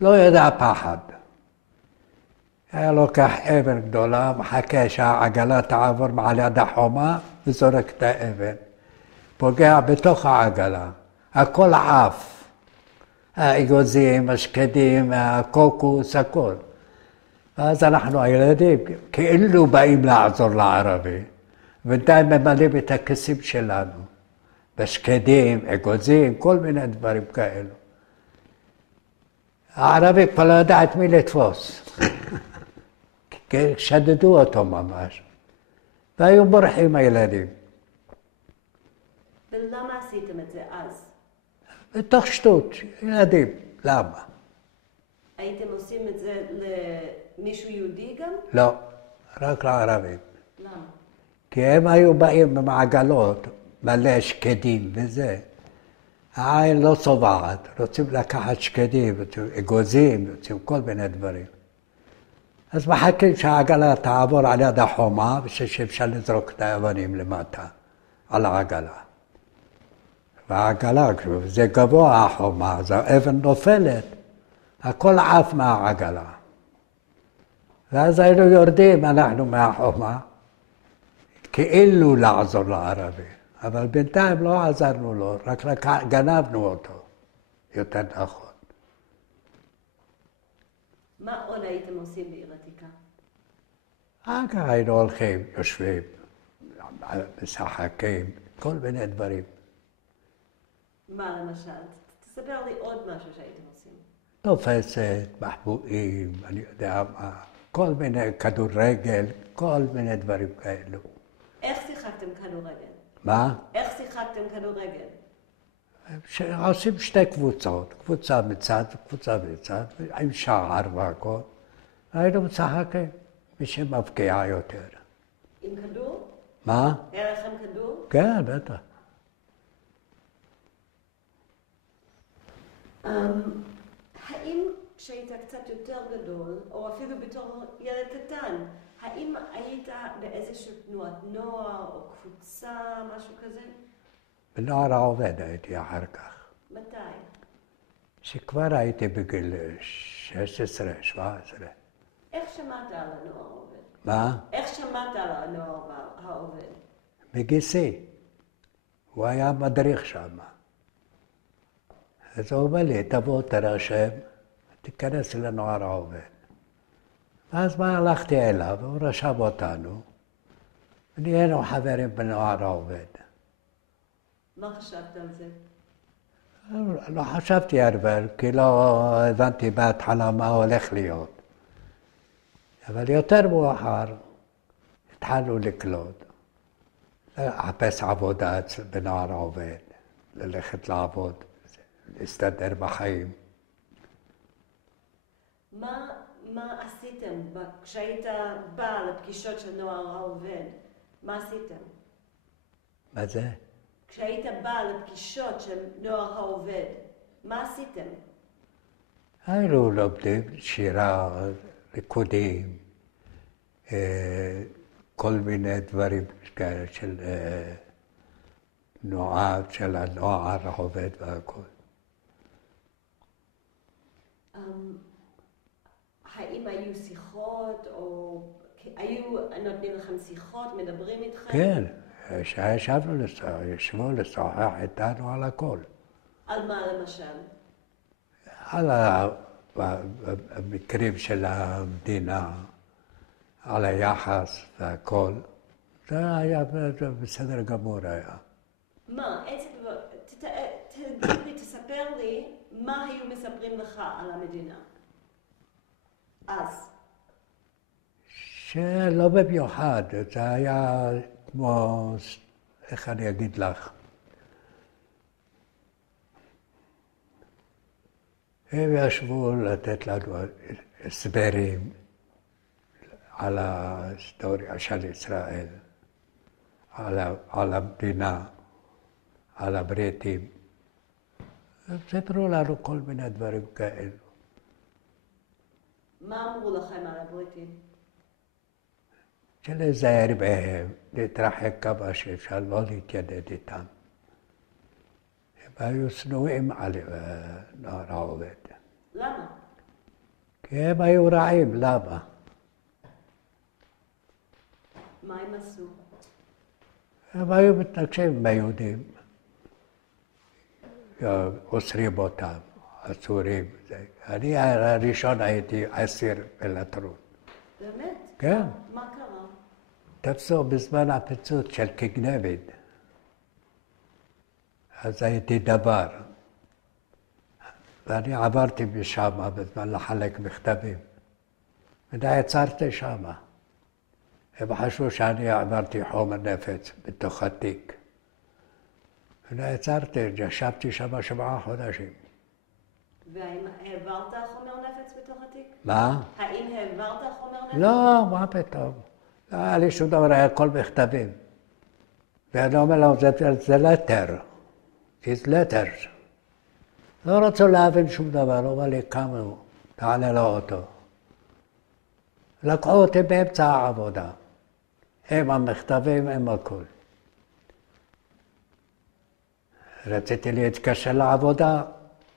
לא ידע פחד. היה לוקח אבן גדולה, מחכה שהעגלה תעבור מעל יד החומה וזורק את האבן. פוגע בתוך העגלה, הכל עף. האגוזים, השקדים, הקוקוס, הכל. ואז אנחנו הילדים כאילו באים לעזור לערבי, בינתיים ממלאים את הכיסים שלנו. בשקדים, אגוזים, כל מיני דברים כאלו. הערבי כבר לא ידע את מי לתפוס. שדדו אותו ממש. והיו בורחים הילדים. ולמה עשיתם את זה אז? בתוך שטות, ילדים. למה? הייתם עושים את זה למישהו יהודי גם? לא, רק לערבים. למה? כי הם היו באים במעגלות, מלא שקדים וזה. העין לא צובעת, רוצים לקחת שקדים, אגוזים, רוצים כל מיני דברים. אז מחכים שהעגלה תעבור על יד החומה, ושאפשר לזרוק את האבנים למטה, על העגלה. והעגלה, כשזה גבוה החומה, אז האבן נופלת, הכל עף מהעגלה. ואז היינו יורדים, אנחנו מהחומה, כאילו לעזור לערבי. אבל בינתיים לא עזרנו לו, רק גנבנו אותו, יותר נכון. מה עוד הייתם עושים בעיר עתיקה? אחר היינו הולכים, יושבים, משחקים, כל מיני דברים. מה למשל? תספר לי עוד משהו שהייתם עושים. תופסת, מחבואים, אני יודע מה, כל מיני כדורגל, כל מיני דברים כאלו. איך שיחקתם כדורגל? מה? איך שיחקתם כדורגל? עושים שתי קבוצות, קבוצה מצד וקבוצה מצד, עם שער והכל. היינו משחקים, מי שמבקיע יותר. עם כדור? מה? היה לכם כדור? כן, בטח. האם כשהיית קצת יותר גדול, או אפילו בתור ילד קטן, האם היית באיזושהי תנועת נוער או קבוצה, משהו כזה? בנוער העובד הייתי אחר כך. מתי? שכבר הייתי בגיל 16, 17. איך שמעת על הנוער העובד? מה? איך שמעת על הנוער העובד? מגיסי. הוא היה מדריך שם. אז הוא אומר לי, תבוא, תרשם, תיכנס לנוער העובד. ואז מה הלכתי אליו, הוא רשם אותנו, ונהיינו חברים בנוער העובד. מה חשבת על זה? לא חשבתי הרבה, כי לא הבנתי בהתחלה מה הולך להיות. אבל יותר מאוחר התחלנו לקלוט, לחפש עבודה בנוער העובד, ללכת לעבוד, להסתדר בחיים. מה עשיתם כשהיית בא לפגישות של נוער העובד? מה עשיתם? מה זה? כשהיית בא לפגישות של נוער העובד, מה עשיתם? היינו לומדים שירה, ריקודים, כל מיני דברים כאלה של תנועה של הנוער העובד והכל. האם היו שיחות או היו נותנים לכם שיחות, מדברים איתכם? כן, ישבו לשוחח איתנו על הכל. על מה למשל? על המקרים של המדינה, על היחס והכל. זה היה בסדר גמור היה. מה? תספר לי מה היו מספרים לך על המדינה. אז. שלא במיוחד, זה היה כמו, איך אני אגיד לך? הם ישבו לתת לנו הסברים על ההיסטוריה של ישראל, על המדינה, על הבריטים. הם סיפרו לנו כל מיני דברים כאלו. מה אמרו לכם על הבריטים? שלהיזהר בהם, להתרחק כמה שאפשר, לא להתיידד איתם. הם היו שנואים על נוער העובד. למה? כי הם היו רעים, למה? מה הם עשו? הם היו מתנגשים עם היהודים. אוסרים אותם, אסורים. אני הראשון הייתי אסיר בלטרון. באמת? כן. מה קרה? תפסו בזמן הפיצוץ של קינג דוד. אז הייתי דבר. ואני עברתי משם בזמן לחלק מכתבים. ונעצרתי שם. הם חשבו שאני עברתי חומר נפץ בתוך התיק. ונעצרתי, ישבתי שם 7 חודשים. והאם העברת חומר נפץ בתוך התיק? מה? האם העברת חומר נפץ? לא, מה פתאום. לא היה לי שום דבר, היה הכל מכתבים. ואני אומר לו, זה לטר. It's letters. לא רצו להבין שום דבר, הוא אמר לי, קמו, תעלה לאוטו. לקחו אותי באמצע העבודה. עם המכתבים, עם הכל. רציתי להתקשר לעבודה,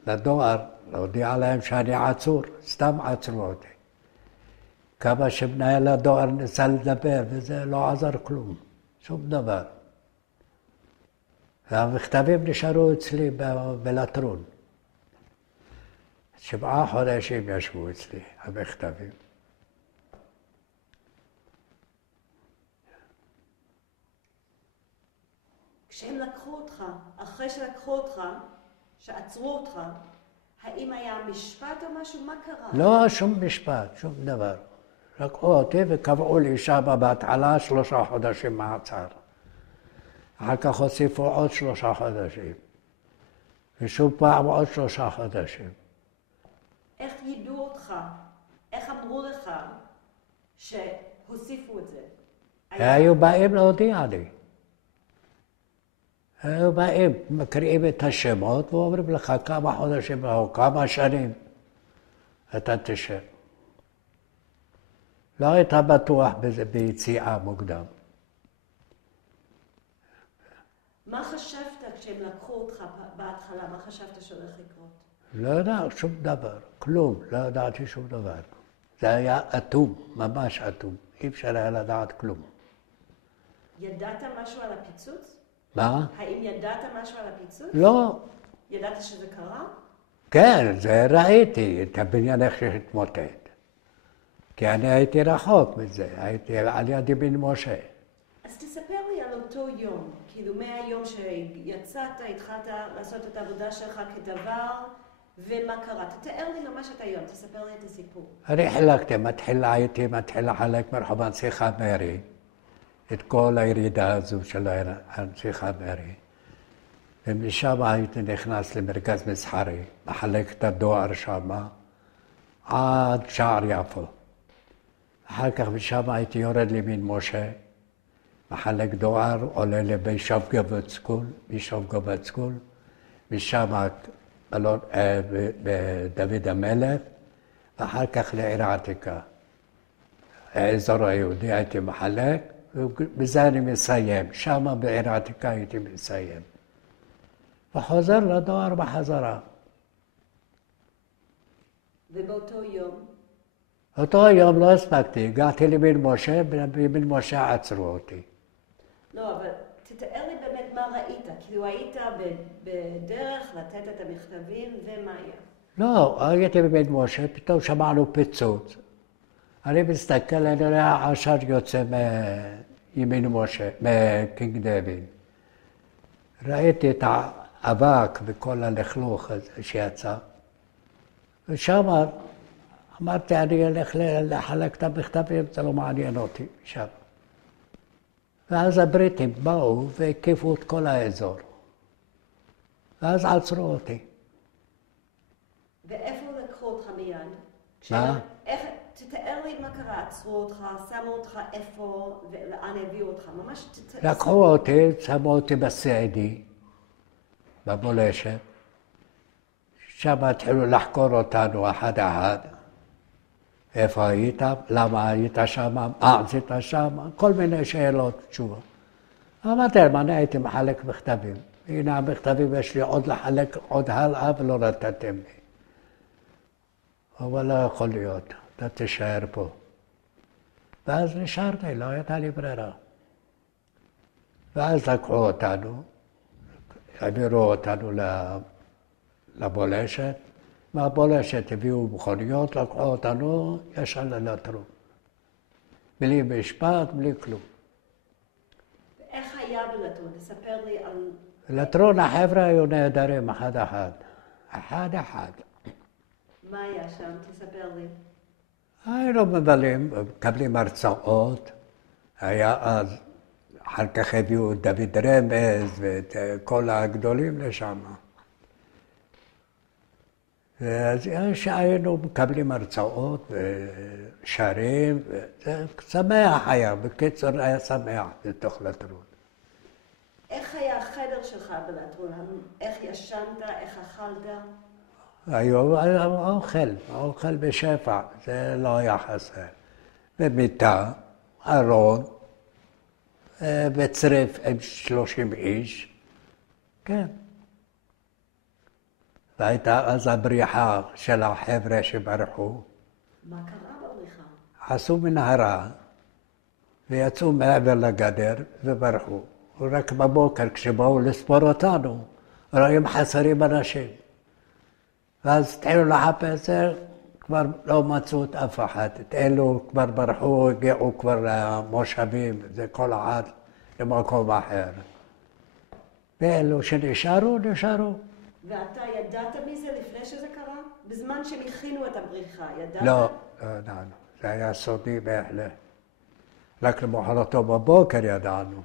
לדואר, להודיע להם שאני עצור, סתם עצרו אותי. כמה שמנהל הדואר ניסה לדבר, וזה לא עזר כלום, שום דבר. והמכתבים נשארו אצלי בלטרון. 7 חודשים ישבו אצלי, המכתבים. כשהם לקחו אותך, אחרי שלקחו אותך, שעצרו אותך, האם היה משפט או משהו? מה קרה? לא, שום משפט, שום דבר. לקחו אותי וקבעו לי שם בהתחלה 3 חודשים מעצר. אחר כך הוסיפו עוד 3 חודשים. ושוב פעם עוד 3 חודשים. איך ידעו אותך? איך אמרו לך שהוסיפו את זה? היו באים להודיע לי. היו באים, מקריאים את השמות ואומרים לך כמה חודשים או כמה שנים אתה תשב. לא היית בטוח בזה ביציאה מוקדם. מה חשבת כשהם לקחו אותך בהתחלה? מה חשבת שהולך לקרות? לא יודע שום דבר, כלום, לא ידעתי שום דבר. זה היה אטום, ממש אטום, אי אפשר היה לדעת כלום. ידעת משהו על הפיצוץ? מה? האם ידעת משהו על הפיצוץ? לא. ידעת שזה קרה? כן, זה ראיתי את הבניין איך שהתמוטט. כי אני הייתי רחוק מזה, הייתי על יד בן משה. אז תספר לי על אותו יום, כאילו מהיום שיצאת, התחלת לעשות את העבודה שלך כדבר, ומה קרה? תתאר לי ממש את היום, תספר לי את הסיפור. אני חילקתי, הייתי מתחיל לחלק מרחוב הנסיך המרי, את כל הירידה הזו של הנסיך המרי. ומשם הייתי נכנס למרכז מסחרי, מחלק את הדואר שם, עד שער יפו. אחר כך משם הייתי יורד לבן משה, מחלק דואר, עולה לבישוף גבצקול, בישוף גבצקול, משם בדוד המלך, ואחר כך לעיר העתיקה. האזור היהודי הייתי מחלק, ובזה אני מסיים. שם בעיר העתיקה הייתי מסיים. וחוזר לדואר בחזרה. ובאותו יום? אותו יום לא הספקתי, הגעתי לבן משה, בבן משה עצרו אותי. לא, אבל תתאר לי באמת מה ראית. כאילו היית בדרך לתת את המכתבים, ומה היה? לא, הייתי בבן משה, פתאום שמענו פיצוץ. אני מסתכל, אני רואה עשן יוצא מימין משה, מקינג דוד. ראיתי את האבק וכל הלכלוך הזה שיצא. ושם אמרתי, אני אלך לחלק את המכתבים, זה לא מעניין אותי שם. ואז הבריטים באו והקיפו את כל האזור. ואז עצרו אותי. ואיפה לקחו אותך מיד? מה? תתאר לי מה קרה, עצרו אותך, שמו אותך איפה ולאן הביאו אותך, ממש לקחו אותי, שמו אותי בסעדי, בבולשת. שם התחילו לחקור אותנו אחד אחד. איפה היית? למה היית שם? מה עשית שם? כל מיני שאלות, תשובות. אמרתי להם, אני הייתי מחלק מכתבים. הנה המכתבים, יש לי עוד לחלק עוד הלאה ולא נתתם לי. אבל לא יכול להיות, אתה תישאר פה. ואז נשארתי, לא הייתה לי ברירה. ואז לקחו אותנו, העבירו אותנו לבולשת. מהבולשת הביאו מכוניות, לקחו אותנו ישר ללטרון. בלי משפט, בלי כלום. איך היה בלטרון? תספר לי על... בלטרון החבר'ה היו נהדרים אחד אחד. אחד אחד. מה היה שם? תספר לי. היינו מבלים, מקבלים הרצאות. היה אז, אחר כך הביאו את דוד רמז ואת כל הגדולים לשם. אז היינו מקבלים הרצאות ושרים, וזה שמח היה, בקיצור היה שמח בתוך לטרון. איך היה החדר שלך בלטרון? איך ישנת? איך אכלת? היה אוכל בשפע, זה לא היה חסר. במיטה, ארון, בצריף עם 30 איש, כן. והייתה אז הבריחה של החבר'ה שברחו. מה קרה בבריחה? עשו מנהרה ויצאו מעבר לגדר וברחו. רק בבוקר כשבאו לספור אותנו, רואים חסרים אנשים. ואז התחילו לחפש, כבר לא מצאו את אף אחד. את אלו כבר ברחו, הגיעו כבר למושבים, זה כל אחד למקום אחר. ואלו שנשארו, נשארו. ואתה ידעת מזה לפני שזה קרה? בזמן שהם הכינו את הבריחה, ידעת? לא, לא ידענו. זה היה סודי בהחלט. רק למחרתו בבוקר ידענו.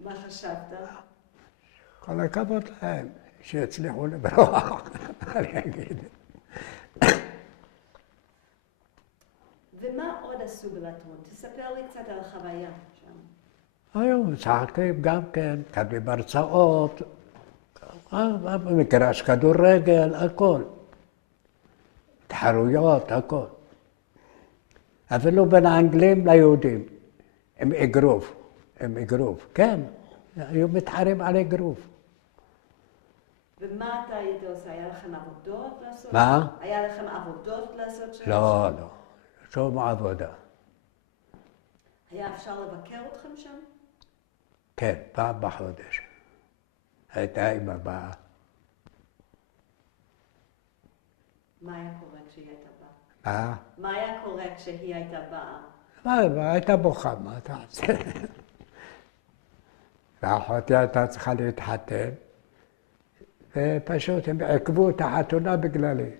מה חשבת? כל הכבוד להם, שהצליחו לברוח, אני אגיד. ומה עוד עשו בלטרון? תספר לי קצת על החוויה שם. היום משחקים גם כן, מקבלים הרצאות, מגרש כדורגל, הכל. תחרויות, הכל. אפילו בין האנגלים ליהודים, עם אגרוף, כן. היו מתחרים על אגרוף. ומה אתה היית עושה? היה לכם עבודות לעשות? מה? היה לכם עבודות לעשות שם? לא, לא. שום עבודה. היה אפשר לבקר אתכם שם? כן, פעם בחודש. הייתה אמא באה. מה היה קורה כשהיא הייתה באה? מה היה קורה כשהיא הייתה באה? מה, הייתה בוכה, מה אתה עושה? ואחותי הייתה צריכה להתחתן, ופשוט הם עקבו את החתונה בגללי.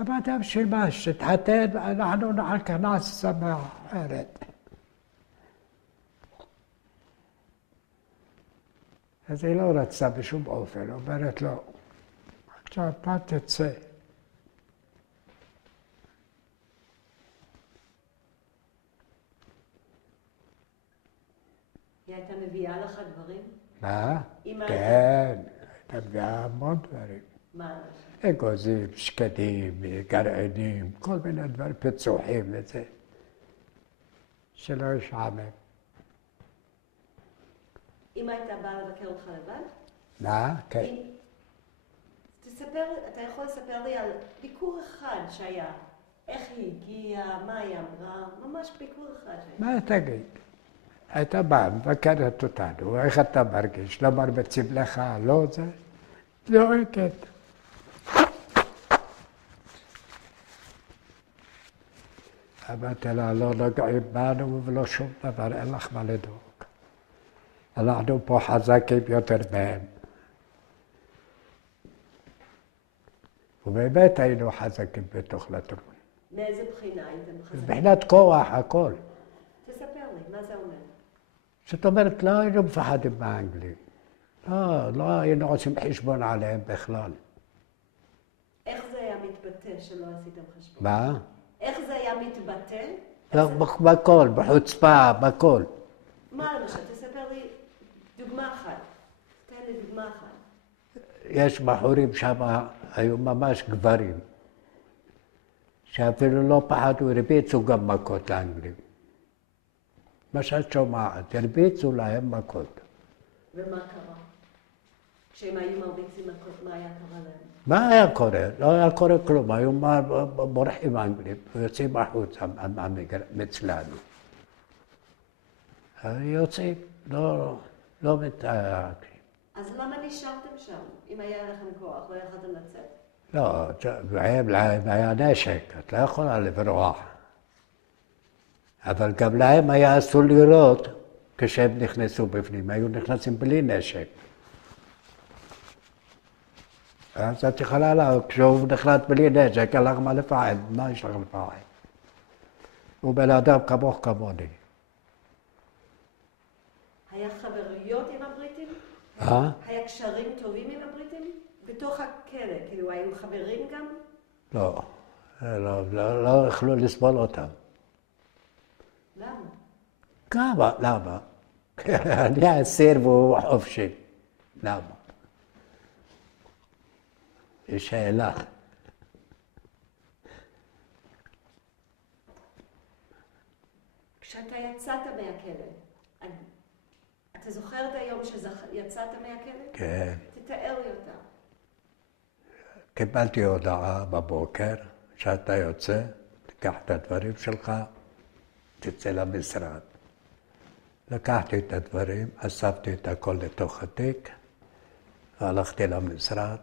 אמרתי, בשביל מה, שתתחתן, אנחנו אחר כך נעשה שמח אחרת. אז היא לא רצתה בשום אופן, אומרת לו, עכשיו אתה תצא. היא הייתה מביאה לך דברים? מה? אמא כן, הייתה מביאה המון דברים. מה? אגוזים, שקדים, גרעינים, כל מיני דברים, פיצוחים וזה. שלא ישעמם. אמא הייתה באה לבקר אותך לבד? מה? כן. אתה יכול לספר לי על ביקור אחד שהיה. איך היא הגיעה, מה היא אמרה, ממש ביקור אחד שהיה. מה תגיד? הייתה באה, מבקרת אותנו, איך אתה מרגיש? לא מרביצים לך, לא זה? זורקת. אמרתי לה, לא נוגעים בנו ולא שום דבר, אין לך מה לדאוג. אנחנו פה חזקים יותר מהם. ובאמת היינו חזקים בתוך לטרון. מאיזה בחינה הייתם חזקים? מבחינת כוח, הכל. תספר לי, מה זה אומר? זאת אומרת, לא היינו מפחדים מהאנגלים. לא היינו עושים חשבון עליהם בכלל. איך זה היה מתבטא שלא עשיתם חשבון? מה? איך זה היה מתבטא? בכל, בחוצפה, בכל. מה למשל? תספר לי דוגמה אחת. תן לי דוגמה אחת. יש בחורים שם, היו ממש גברים, שאפילו לא פחדו, הרביצו גם מכות לאנגלים. מה שאת שומעת, הרביצו להם מכות. ומה קרה? כשהם היו מרביצים מכות, מה היה קרה להם? מה היה קורה? לא היה קורה כלום, היו בורחים האנגלים, יוצאים החוצה מצלנו. יוצאים, לא מתעקים. אז למה נשארתם שם, אם היה לכם כוח, לא יכולתם לצאת? לא, להם היה נשק, את לא יכולה לברוח. אבל גם להם היה אסור לראות כשהם נכנסו בפנים, היו נכנסים בלי נשק. אז את יכולה לה, כשהוא נכנס בלי נשק, אין לך מה לפחד, מה יש לך לפחד? הוא בן אדם כמוך כמוני. היה חבריות עם הבריטים? היה קשרים טובים עם הבריטים? בתוך הכלא, כאילו היו חברים גם? לא יכלו לסבול אותם. למה? למה? אני אסיר והוא חופשי. למה? יש שאלה. כשאתה יצאת מהכלא, אתה זוכר את היום שיצאת מהכלא? כן. תתאר לי אותה. קיבלתי הודעה בבוקר, שאתה יוצא, תיקח את הדברים שלך, תצא למשרד. לקחתי את הדברים, אספתי את הכל לתוך התיק, והלכתי למשרד,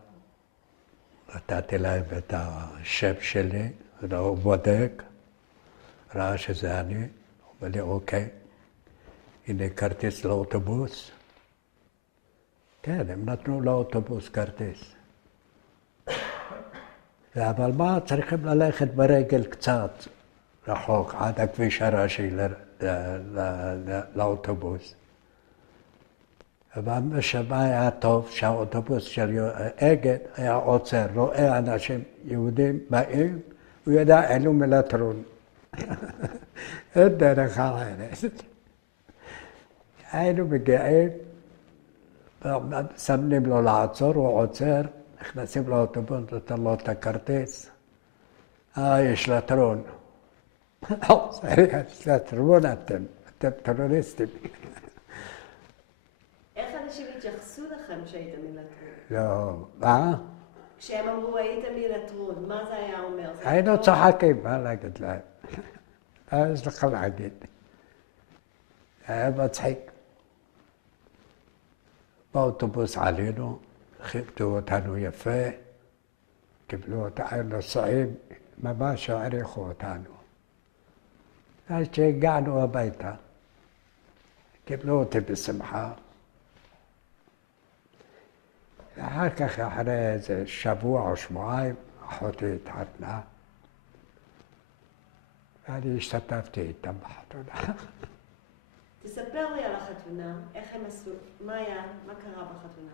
נתתי להם את השם שלי, הוא בודק, ראה שזה אני, הוא אומר לי, אוקיי, הנה כרטיס לאוטובוס. כן, הם נתנו לאוטובוס כרטיס. אבל מה, צריכים ללכת ברגל קצת רחוק, עד הכביש הראשי לאוטובוס. אבל שמה היה טוב שהאוטובוס של אגד היה עוצר, רואה אנשים יהודים באים, הוא יודע אלו מלטרון. אין דרך אחרת. היינו מגיעים, שמים לו לעצור, הוא עוצר, נכנסים לאוטובוס, נותן לו את הכרטיס. יש לטרון. יש לטרון אתם טרוריסטים. איך אנשים התייחסו לכם כשהייתם מלטרון? לא, מה? כשהם אמרו הייתם מלטרון, מה זה היה אומר? היינו צוחקים, מה להגיד להם? מה יש לך להגיד? היה מצחיק. באוטובוס עלינו, כיבדו אותנו יפה, קיבלו אותנו נוסעים, ממש העריכו אותנו. אז כשהגענו הביתה, קיבלו אותי בשמחה. ואחר כך, אחרי איזה שבוע או שבועיים, אחותי התחתנה. ואני השתתפתי איתם בחתונה. תספר לי על החתונה, איך הם עשו, מה קרה בחתונה?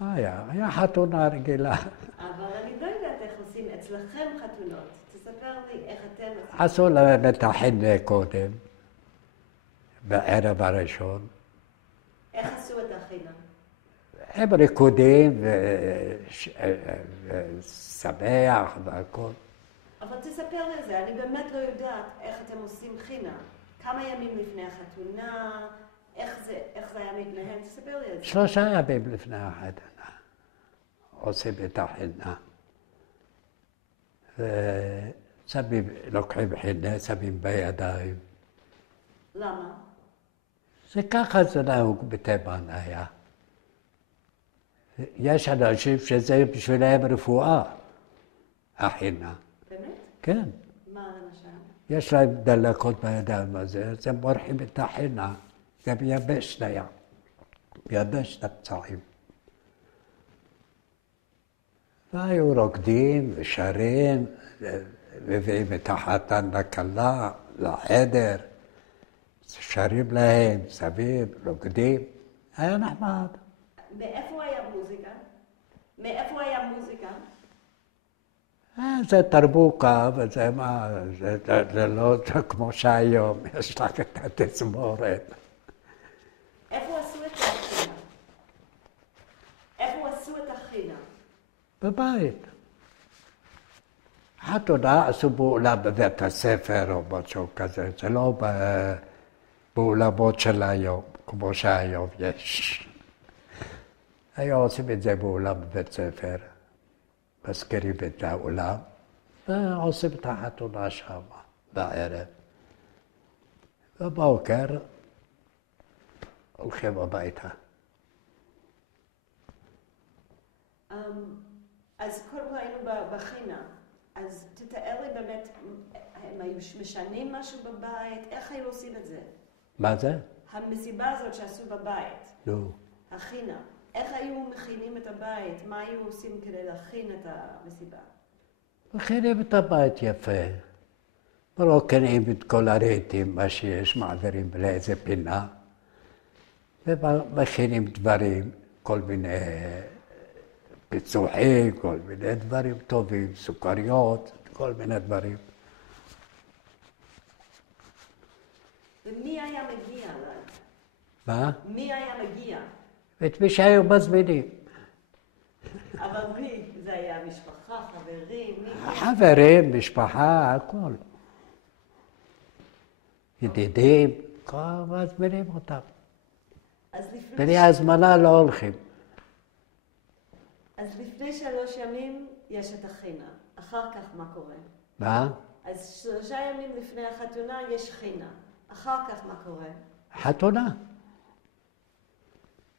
מה היה? היה חתונה רגילה. אבל אני לא יודעת איך עושים אצלכם חתונות. תספר לי איך אתם עושים. עשו להם את החינה קודם, בערב הראשון. איך עשו את החינה? הם ריקודים ושמח והכל. אבל תספר לי זה, אני באמת לא יודעת איך אתם עושים חינה. כמה ימים לפני החתונה, איך זה היה מתנהל? תספר לי את זה. 3 ימים לפני החתונה עושים את החינה. לוקחים חינה, שמים בידיים. למה? זה ככה זה נהוג בתימן היה. יש אנשים שזה בשבילם רפואה, החינה. באמת? כן. מה למשל? יש להם דלקות בידיים הזה, אז הם מורחים את החינה, זה מייבש לים, מייבש את הפצעים. והיו רוקדים ושרים, מביאים את החתן לכלה, לחדר, שרים להם, סביב, רוקדים. היה נחמד. מאיפה היה מוזיקה? מאיפה היה מוזיקה? זה תרבוקה, וזה מה, זה לא כמו שהיום, יש לך את התזמורת. איפה עשו את החינה? איפה עשו את החינה? בבית. חתונה עשו באולם בבית הספר או משהו כזה, זה לא באולמות של היום, כמו שהיום יש. היום עושים את זה באולם בבית ספר, מזכירים את האולם, ועושים את החתונה שם בערב. בבוקר הולכים הביתה. אז קודם היינו בחינה, אז תתאר לי באמת, הם היו משנים משהו בבית, איך היו עושים את זה? מה זה? המסיבה הזאת שעשו בבית, נו. החינה, איך היו מכינים את הבית? מה היו עושים כדי להכין את המסיבה? מכינים את הבית יפה. מרוקנים את כל הרהיטים, מה שיש, מעבירים לאיזה פינה. ומכינים דברים, כל מיני פיצוחים, כל מיני דברים טובים, סוכריות, כל מיני דברים. ומי היה מגיע? מה? מי היה מגיע? את מי שהיו מזמינים. אבל מי? זה היה משפחה, חברים, מי? חברים, משפחה, הכל. ידידים, כל מזמינים אותם. בלי הזמנה לא הולכים. אז לפני 3 ימים יש את החינה. אחר כך מה קורה? מה? אז 3 ימים לפני החתונה יש חינה. אחר כך מה קורה? חתונה.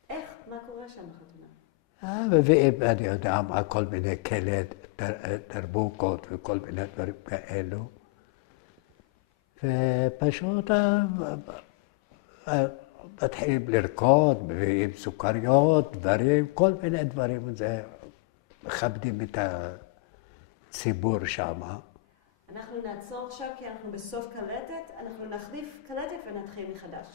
איך? מה קורה שם בחתונה? מביאים, אני יודע מה, כל מיני כלי תרבוקות וכל מיני דברים כאלו. ופשוט מתחילים לרקוד, מביאים סוכריות, דברים, כל מיני דברים. זה מכבדים את הציבור שם. אנחנו נעצור עכשיו כי אנחנו בסוף קלטת, אנחנו נחליף קלטת ונתחיל מחדש.